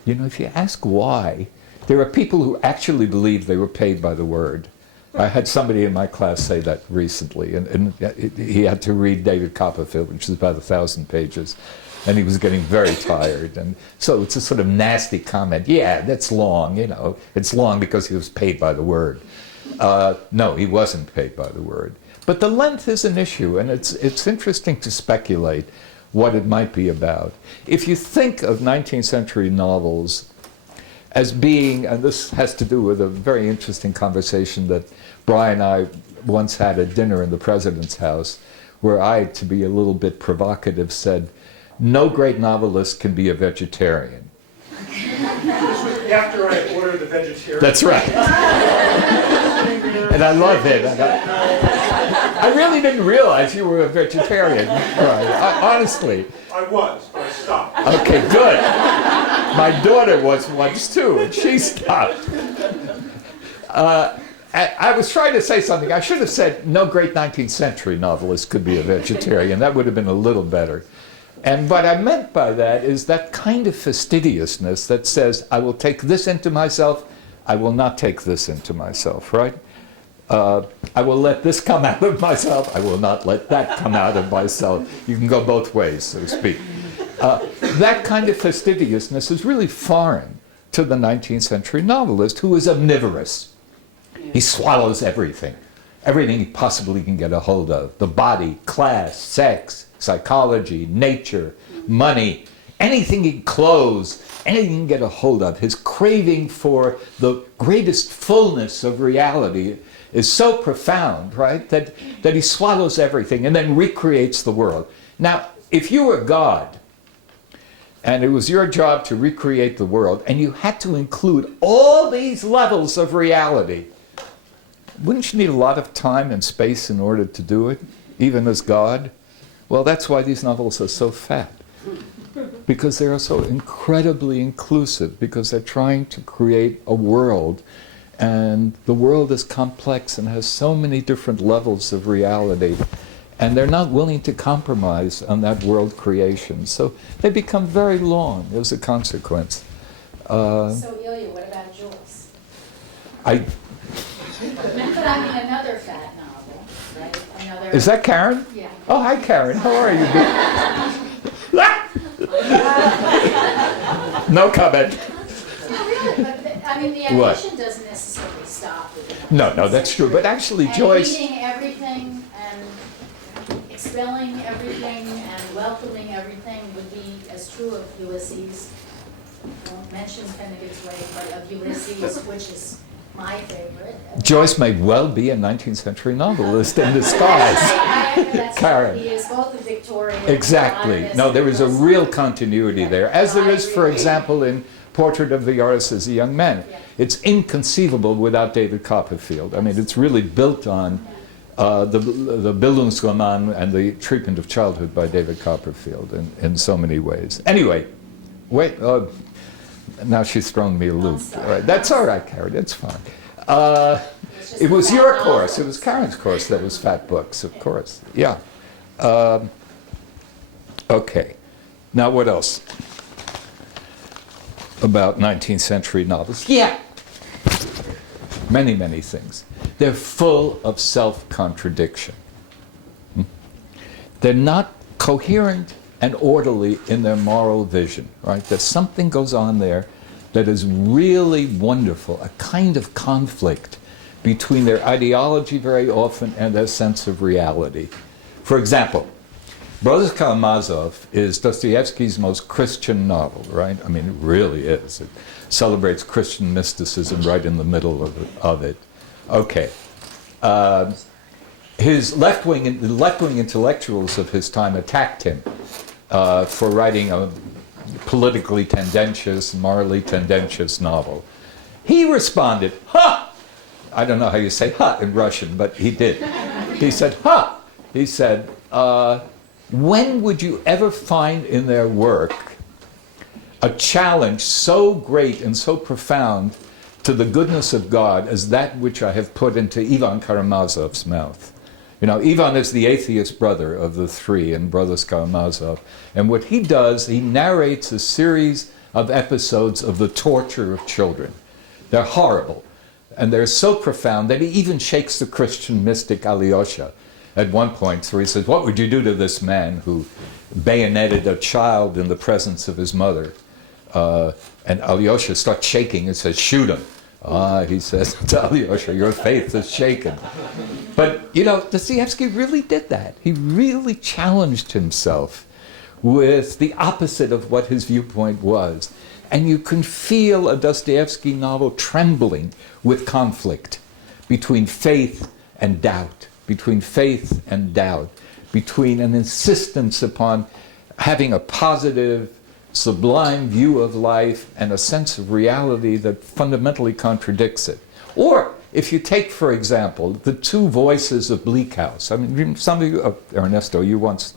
If you ask why, there are people who actually believe they were paid by the word. I had somebody in my class say that recently, and he had to read David Copperfield, which is about 1,000 pages, and he was getting very tired. And so it's a sort of nasty comment. Yeah, that's long, It's long because he was paid by the word. No, he wasn't paid by the word. But the length is an issue, and it's interesting to speculate what it might be about. If you think of 19th century novels as being, and this has to do with a very interesting conversation that Bryan and I once had at dinner in the president's house, where I, to be a little bit provocative, said, no great novelist can be a vegetarian. This was after I ordered the vegetarian. That's right. And I love it. I really didn't realize you were a vegetarian. Honestly. I was, but I stopped. Okay, good. My daughter was once too, and she stopped. I was trying to say something. I should have said no great 19th century novelist could be a vegetarian. That would have been a little better. And what I meant by that is that kind of fastidiousness that says, I will take this into myself, I will not take this into myself, right? I will let this come out of myself, I will not let that come out of myself. You can go both ways, so to speak. That kind of fastidiousness is really foreign to the 19th century novelist, who is omnivorous. He swallows everything he possibly can get a hold of. The body, class, sex, psychology, nature, money, anything he clothes, anything he can get a hold of. His craving for the greatest fullness of reality is so profound, right, that he swallows everything and then recreates the world. Now, if you were God, and it was your job to recreate the world, and you had to include all these levels of reality, wouldn't you need a lot of time and space in order to do it, even as God? Well, that's why these novels are so fat, because they are so incredibly inclusive, because they're trying to create a world, and the world is complex and has so many different levels of reality, and they're not willing to compromise on that world creation. So they become very long as a consequence. So, Ilya, what about Joyce? But I mean, another fat novel, right? Another. Is that Karen? Yeah. Oh, hi, Karen. How are you? No comment. No, really, but I mean, the What? ambition doesn't necessarily stop with it. No, that's true. But actually, And Joyce... reading everything and expelling everything and welcoming everything would be as true of Ulysses. I won't mention Finnegans Wake, but of Ulysses, which is my favorite. Joyce may well be a 19th century novelist in disguise. That's Karen. He is both a Victorian. Exactly. modernist, No, there is a and real continuity there, as there is, for I agree. example, in Portrait of the Artist as a Young Man. Yeah. It's inconceivable without David Copperfield. I mean, it's really built on the Bildungsroman and the treatment of childhood by David Copperfield in so many ways. Anyway, wait. Now she's thrown me a loop. All right, that's all right, Karen. It's fine. It was your course. It was Karen's course that was Fat Books, of course. Yeah. Okay. Now what else about 19th century novels? Yeah. Many, many things. They're full of self-contradiction. They're not coherent and orderly in their moral vision, right? That something goes on there that is really wonderful, a kind of conflict between their ideology very often and their sense of reality. For example, Brothers Karamazov is Dostoevsky's most Christian novel, right? I mean, it really is. It celebrates Christian mysticism right in the middle of it. Okay. His the left-wing intellectuals of his time attacked him for writing a politically tendentious, morally tendentious novel. He responded, "Ha!" I don't know how you say "ha" in Russian, but he did. He said, "Ha!" He said, when would you ever find in their work a challenge so great and so profound to the goodness of God as that which I have put into Egon Karamazov's mouth? You know, Ivan is the atheist brother of the three in Brothers Karamazov. And what he does, he narrates a series of episodes of the torture of children. They're horrible. And they're so profound that he even shakes the Christian mystic Alyosha at one point. So he says, what would you do to this man who bayoneted a child in the presence of his mother? And Alyosha starts shaking and says, shoot him. He says to Alyosha, your faith is shaken. But, you know, Dostoevsky really did that. He really challenged himself with the opposite of what his viewpoint was. And you can feel a Dostoevsky novel trembling with conflict between faith and doubt, between faith and doubt, between an insistence upon having a positive, sublime view of life and a sense of reality that fundamentally contradicts it. Or, if you take, for example, the two voices of Bleak House. I mean, some of you, Ernesto, you once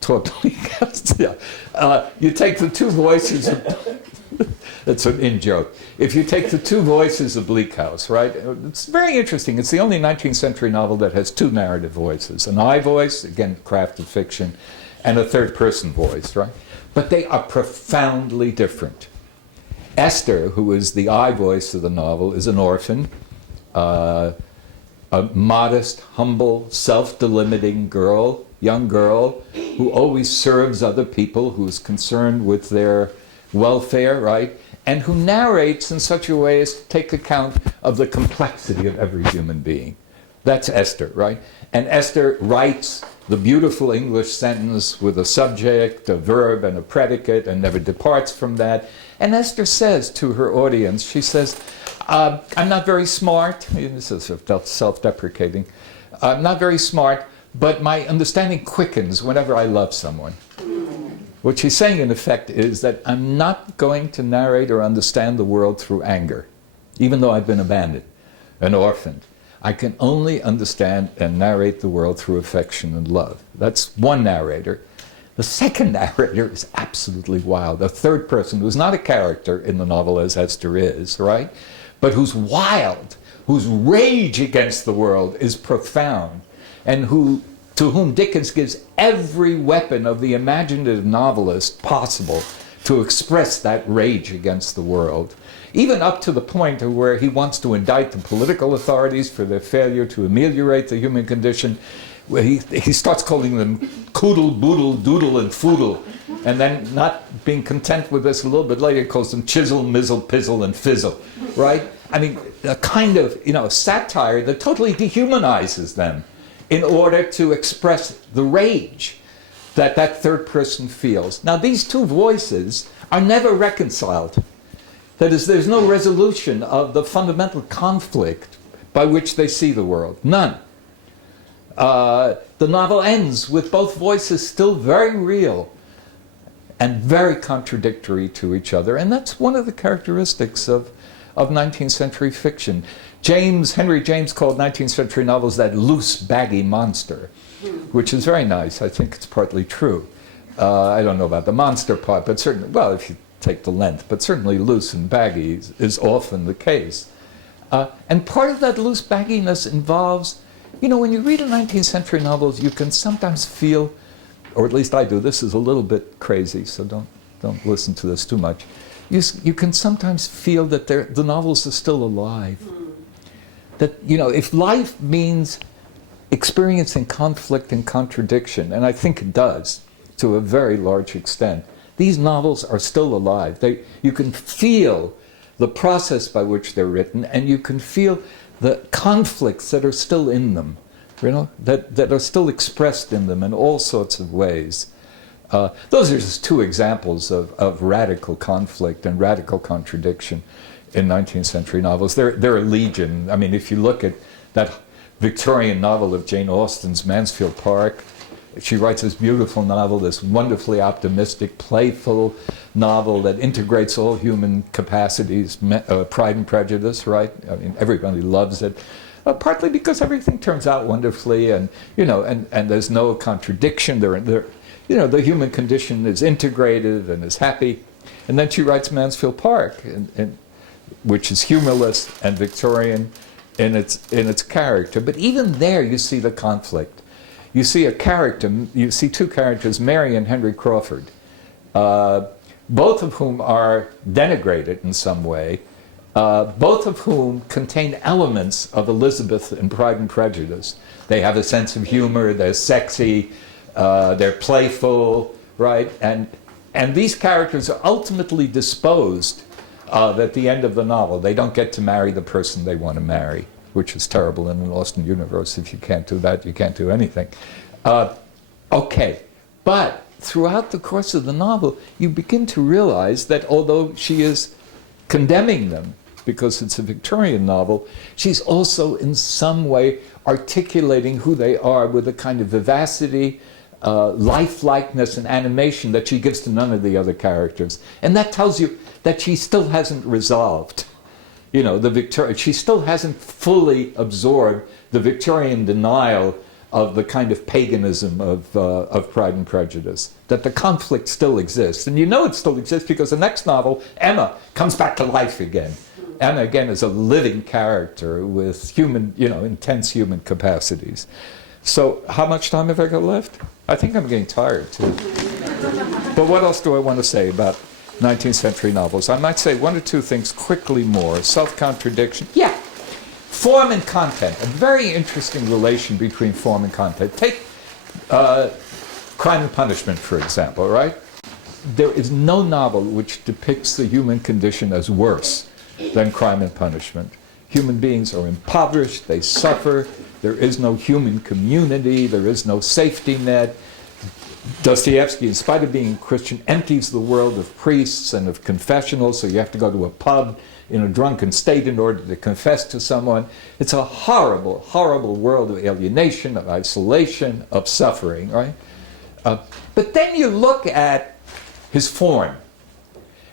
taught Bleak House. Yeah. You take the two voices of... That's an in-joke. If you take the two voices of Bleak House, right? It's very interesting. It's the only 19th century novel that has two narrative voices. An I voice, again, crafted fiction, and a third-person voice, right? But they are profoundly different. Esther, who is the I voice of the novel, is an orphan, a modest, humble, self-delimiting girl, young girl, who always serves other people, who is concerned with their welfare, right? And who narrates in such a way as to take account of the complexity of every human being. That's Esther, right? And Esther writes the beautiful English sentence with a subject, a verb, and a predicate, and never departs from that. And Esther says to her audience, she says, I'm not very smart. This is self-deprecating. I'm not very smart, but my understanding quickens whenever I love someone. What she's saying, in effect, is that I'm not going to narrate or understand the world through anger, even though I've been abandoned and orphaned. I can only understand and narrate the world through affection and love. That's one narrator. The second narrator is absolutely wild. A third person who's not a character in the novel as Esther is, right? But who's wild, whose rage against the world is profound, and to whom Dickens gives every weapon of the imaginative novelist possible to express that rage against the world, even up to the point of where he wants to indict the political authorities for their failure to ameliorate the human condition. Where he starts calling them coodle, boodle, doodle, and foodle, and then, not being content with this, a little bit later calls them chisel, mizzle, pizzle, and fizzle, right? I mean, a kind of, satire that totally dehumanizes them in order to express the rage that third person feels. Now, these two voices are never reconciled. That is, there's no resolution of the fundamental conflict by which they see the world. None. The novel ends with both voices still very real and very contradictory to each other. And that's one of the characteristics of 19th century fiction. Henry James called 19th century novels that loose, baggy monster, which is very nice. I think it's partly true. I don't know about the monster part, but certainly, well, if you take the length, but certainly loose and baggy is often the case. And part of that loose bagginess involves, when you read a 19th century novels, you can sometimes feel, or at least I do, this is a little bit crazy, so don't listen to this too much. You can sometimes feel that the novels are still alive. That, if life means experiencing conflict and contradiction, and I think it does to a very large extent. These novels are still alive. You can feel the process by which they're written, and you can feel the conflicts that are still in them, that are still expressed in them in all sorts of ways. Those are just two examples of radical conflict and radical contradiction in 19th century novels. There are legion. I mean, if you look at that Victorian novel of Jane Austen's, Mansfield Park, she writes this beautiful novel, this wonderfully optimistic, playful novel that integrates all human capacities, Pride and Prejudice, right? I mean, everybody loves it. Partly because everything turns out wonderfully, and there's no contradiction. The human condition is integrated and is happy. And then she writes Mansfield Park, which is humorless and Victorian in its character. But even there, you see the conflict. You see two characters, Mary and Henry Crawford, both of whom are denigrated in some way, both of whom contain elements of Elizabeth in Pride and Prejudice. They have a sense of humor, they're sexy, they're playful, right? And these characters are ultimately disposed of at the end of the novel. They don't get to marry the person they want to marry, which is terrible in an Austen universe. If you can't do that, you can't do anything. Okay, but throughout the course of the novel, you begin to realize that although she is condemning them because it's a Victorian novel, she's also in some way articulating who they are with a kind of vivacity, lifelikeness, and animation that she gives to none of the other characters. And that tells you that she still hasn't resolved. She still hasn't fully absorbed the Victorian denial of the kind of paganism of Pride and Prejudice, that the conflict still exists. And it still exists because the next novel, Emma, comes back to life again. Emma, again, is a living character with intense human capacities. So how much time have I got left? I think I'm getting tired, too. But what else do I want to say about 19th century novels? I might say one or two things quickly more. Self-contradiction. Yeah. Form and content. A very interesting relation between form and content. Take Crime and Punishment, for example, right? There is no novel which depicts the human condition as worse than Crime and Punishment. Human beings are impoverished, they suffer, there is no human community, there is no safety net. Dostoevsky, in spite of being a Christian, empties the world of priests and of confessionals, so you have to go to a pub in a drunken state in order to confess to someone. It's a horrible, horrible world of alienation, of isolation, of suffering, right? But then you look at his form,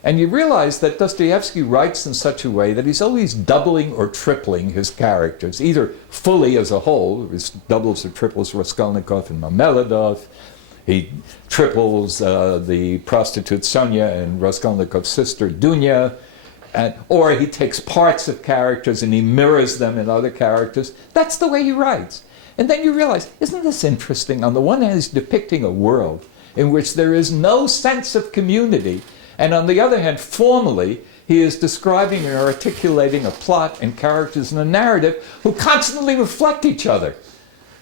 and you realize that Dostoevsky writes in such a way that he's always doubling or tripling his characters, either fully as a whole, he doubles or triples Raskolnikov and Marmeladov, he triples the prostitute Sonia and Raskolnikov's sister Dunya, or he takes parts of characters and he mirrors them in other characters. That's the way he writes. And then you realize, isn't this interesting? On the one hand, he's depicting a world in which there is no sense of community, and on the other hand, formally, he is describing and articulating a plot and characters in a narrative who constantly reflect each other.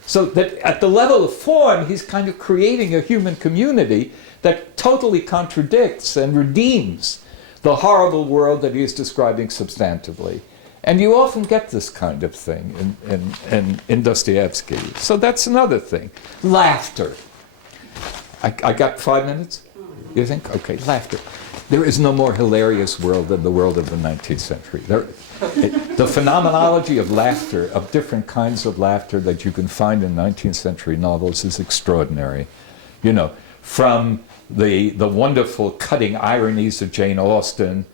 So that at the level of form, he's kind of creating a human community that totally contradicts and redeems the horrible world that he is describing substantively. And you often get this kind of thing in Dostoevsky. So that's another thing. Laughter. I got 5 minutes? You think? Okay, laughter. There is no more hilarious world than the world of the 19th century. The phenomenology of laughter, of different kinds of laughter that you can find in 19th century novels is extraordinary. From the wonderful cutting ironies of Jane Austen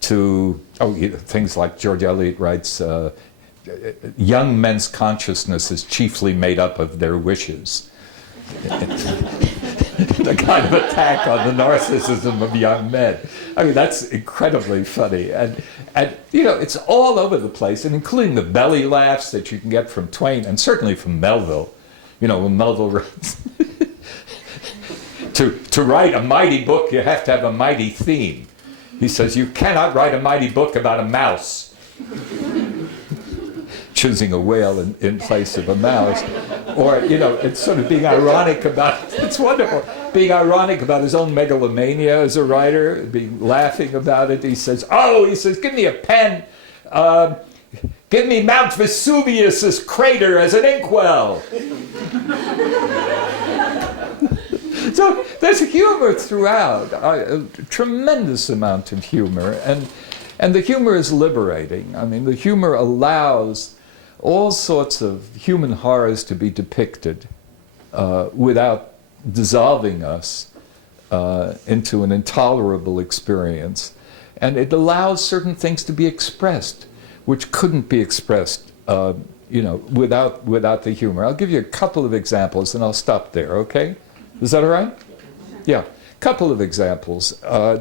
to things like George Eliot writes, young men's consciousness is chiefly made up of their wishes. The kind of attack on the narcissism of young men. I mean, that's incredibly funny. And it's all over the place, and including the belly laughs that you can get from Twain, and certainly from Melville. When Melville writes, to write a mighty book, you have to have a mighty theme. He says, you cannot write a mighty book about a mouse. Choosing a whale in place of a mouse. Or, you know, it's sort of being ironic about, it's wonderful, being ironic about his own megalomania as a writer, being laughing about it. He says, give me a pen. Give me Mount Vesuvius's crater as an inkwell. So there's humor throughout, a tremendous amount of humor, and the humor is liberating. I mean, the humor allows all sorts of human horrors to be depicted without dissolving us into an intolerable experience. And it allows certain things to be expressed, which couldn't be expressed, without the humor. I'll give you a couple of examples, and I'll stop there, okay? Is that all right? Yeah. Couple of examples.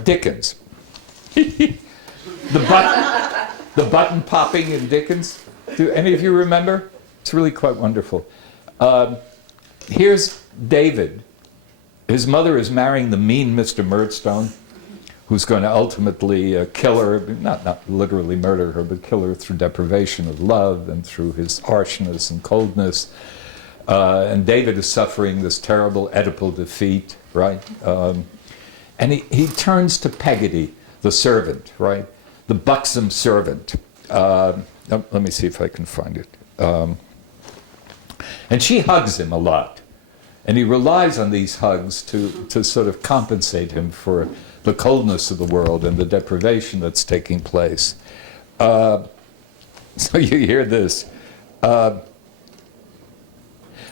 Dickens. The button popping in Dickens. Do any of you remember? It's really quite wonderful. Here's David. His mother is marrying the mean Mr. Murdstone, who's going to ultimately kill her, not literally murder her, but kill her through deprivation of love and through his harshness and coldness. And David is suffering this terrible Oedipal defeat, right? And he turns to Peggotty, the servant, right? The buxom servant. Let me see if I can find it. And she hugs him a lot. And he relies on these hugs to sort of compensate him for the coldness of the world and the deprivation that's taking place. So you hear this.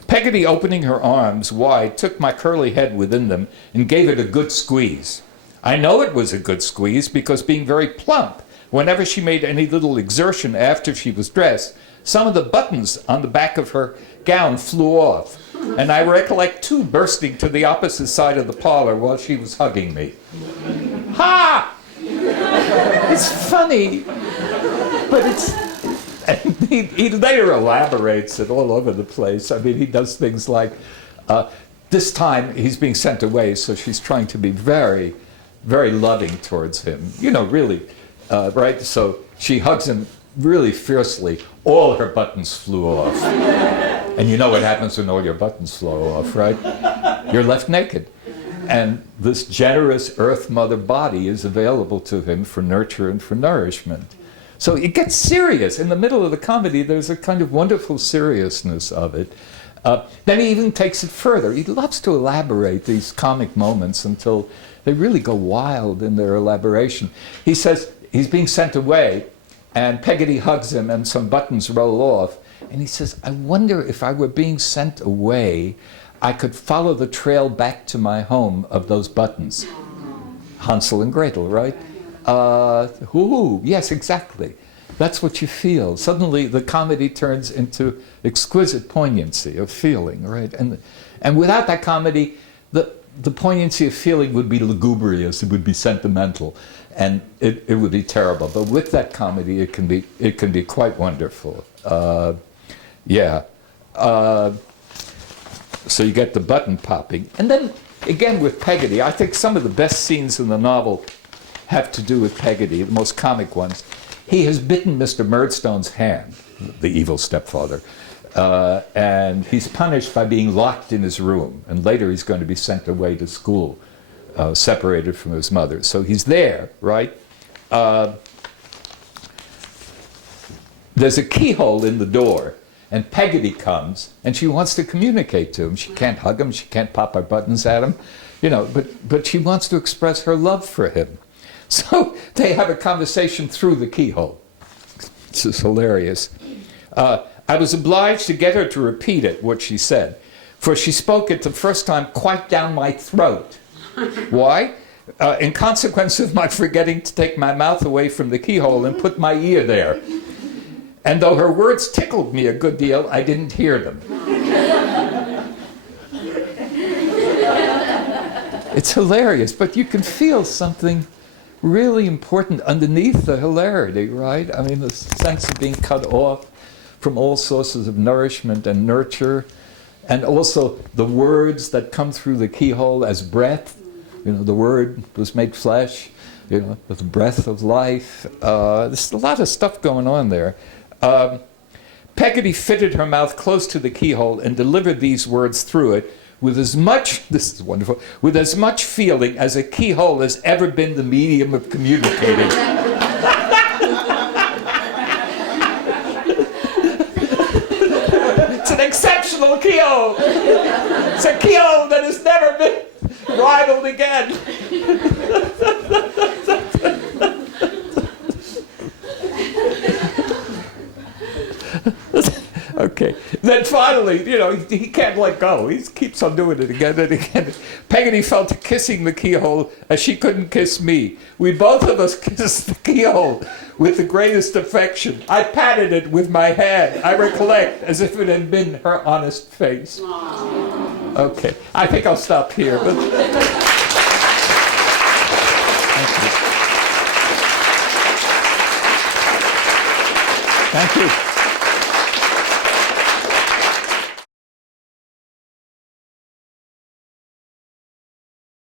Peggotty, opening her arms wide, took my curly head within them and gave it a good squeeze. I know it was a good squeeze because, being very plump, whenever she made any little exertion after she was dressed, some of the buttons on the back of her gown flew off, and I recollect two bursting to the opposite side of the parlor while she was hugging me. Ha! It's funny, but it's... And he later elaborates it all over the place. I mean, he does things like, this time he's being sent away, so she's trying to be very, very loving towards him. You know, really, right? So she hugs him really fiercely. All her buttons flew off. And you know what happens when all your buttons flow off, right? You're left naked. And this generous Earth Mother body is available to him for nurture and for nourishment. So it gets serious. In the middle of the comedy, there's a kind of wonderful seriousness of it. Then he even takes it further. He loves to elaborate these comic moments until they really go wild in their elaboration. He says he's being sent away, and Peggotty hugs him, and some buttons roll off. And he says, I wonder if I were being sent away, I could follow the trail back to my home of those buttons. Hansel and Gretel, right? Yes, exactly. That's what you feel. Suddenly the comedy turns into exquisite poignancy of feeling, right? And without that comedy, the poignancy of feeling would be lugubrious, it would be sentimental, and it would be terrible. But with that comedy, it can be quite wonderful. So you get the button popping. And then, again, with Peggotty, I think some of the best scenes in the novel have to do with Peggotty, the most comic ones. He has bitten Mr. Murdstone's hand, the evil stepfather, and he's punished by being locked in his room. And later he's going to be sent away to school, separated from his mother. So he's there, right? There's a keyhole in the door, and Peggotty comes, and she wants to communicate to him. She can't hug him, she can't pop her buttons at him, you know, but she wants to express her love for him. So they have a conversation through the keyhole. This is hilarious. I was obliged to get her to repeat it, what she said, for she spoke it the first time quite down my throat. Why? In consequence of my forgetting to take my mouth away from the keyhole and put my ear there. And though her words tickled me a good deal, I didn't hear them. It's hilarious, but you can feel something really important underneath the hilarity, right? I mean, the sense of being cut off from all sources of nourishment and nurture, and also the words that come through the keyhole as breath. You know, the Word was made flesh, you know, with the breath of life. There's a lot of stuff going on there. Peggotty fitted her mouth close to the keyhole and delivered these words through it with as much, this is wonderful, with as much feeling as a keyhole has ever been the medium of communicating. It's an exceptional keyhole. It's a keyhole that has never been rivaled again. Okay. Then finally, he can't let go. He keeps on doing it again and again. Peggotty fell to kissing the keyhole as she couldn't kiss me. We both of us kissed the keyhole with the greatest affection. I patted it with my hand, I recollect, as if it had been her honest face. Aww. Okay. I think I'll stop here. But thank you. Thank you.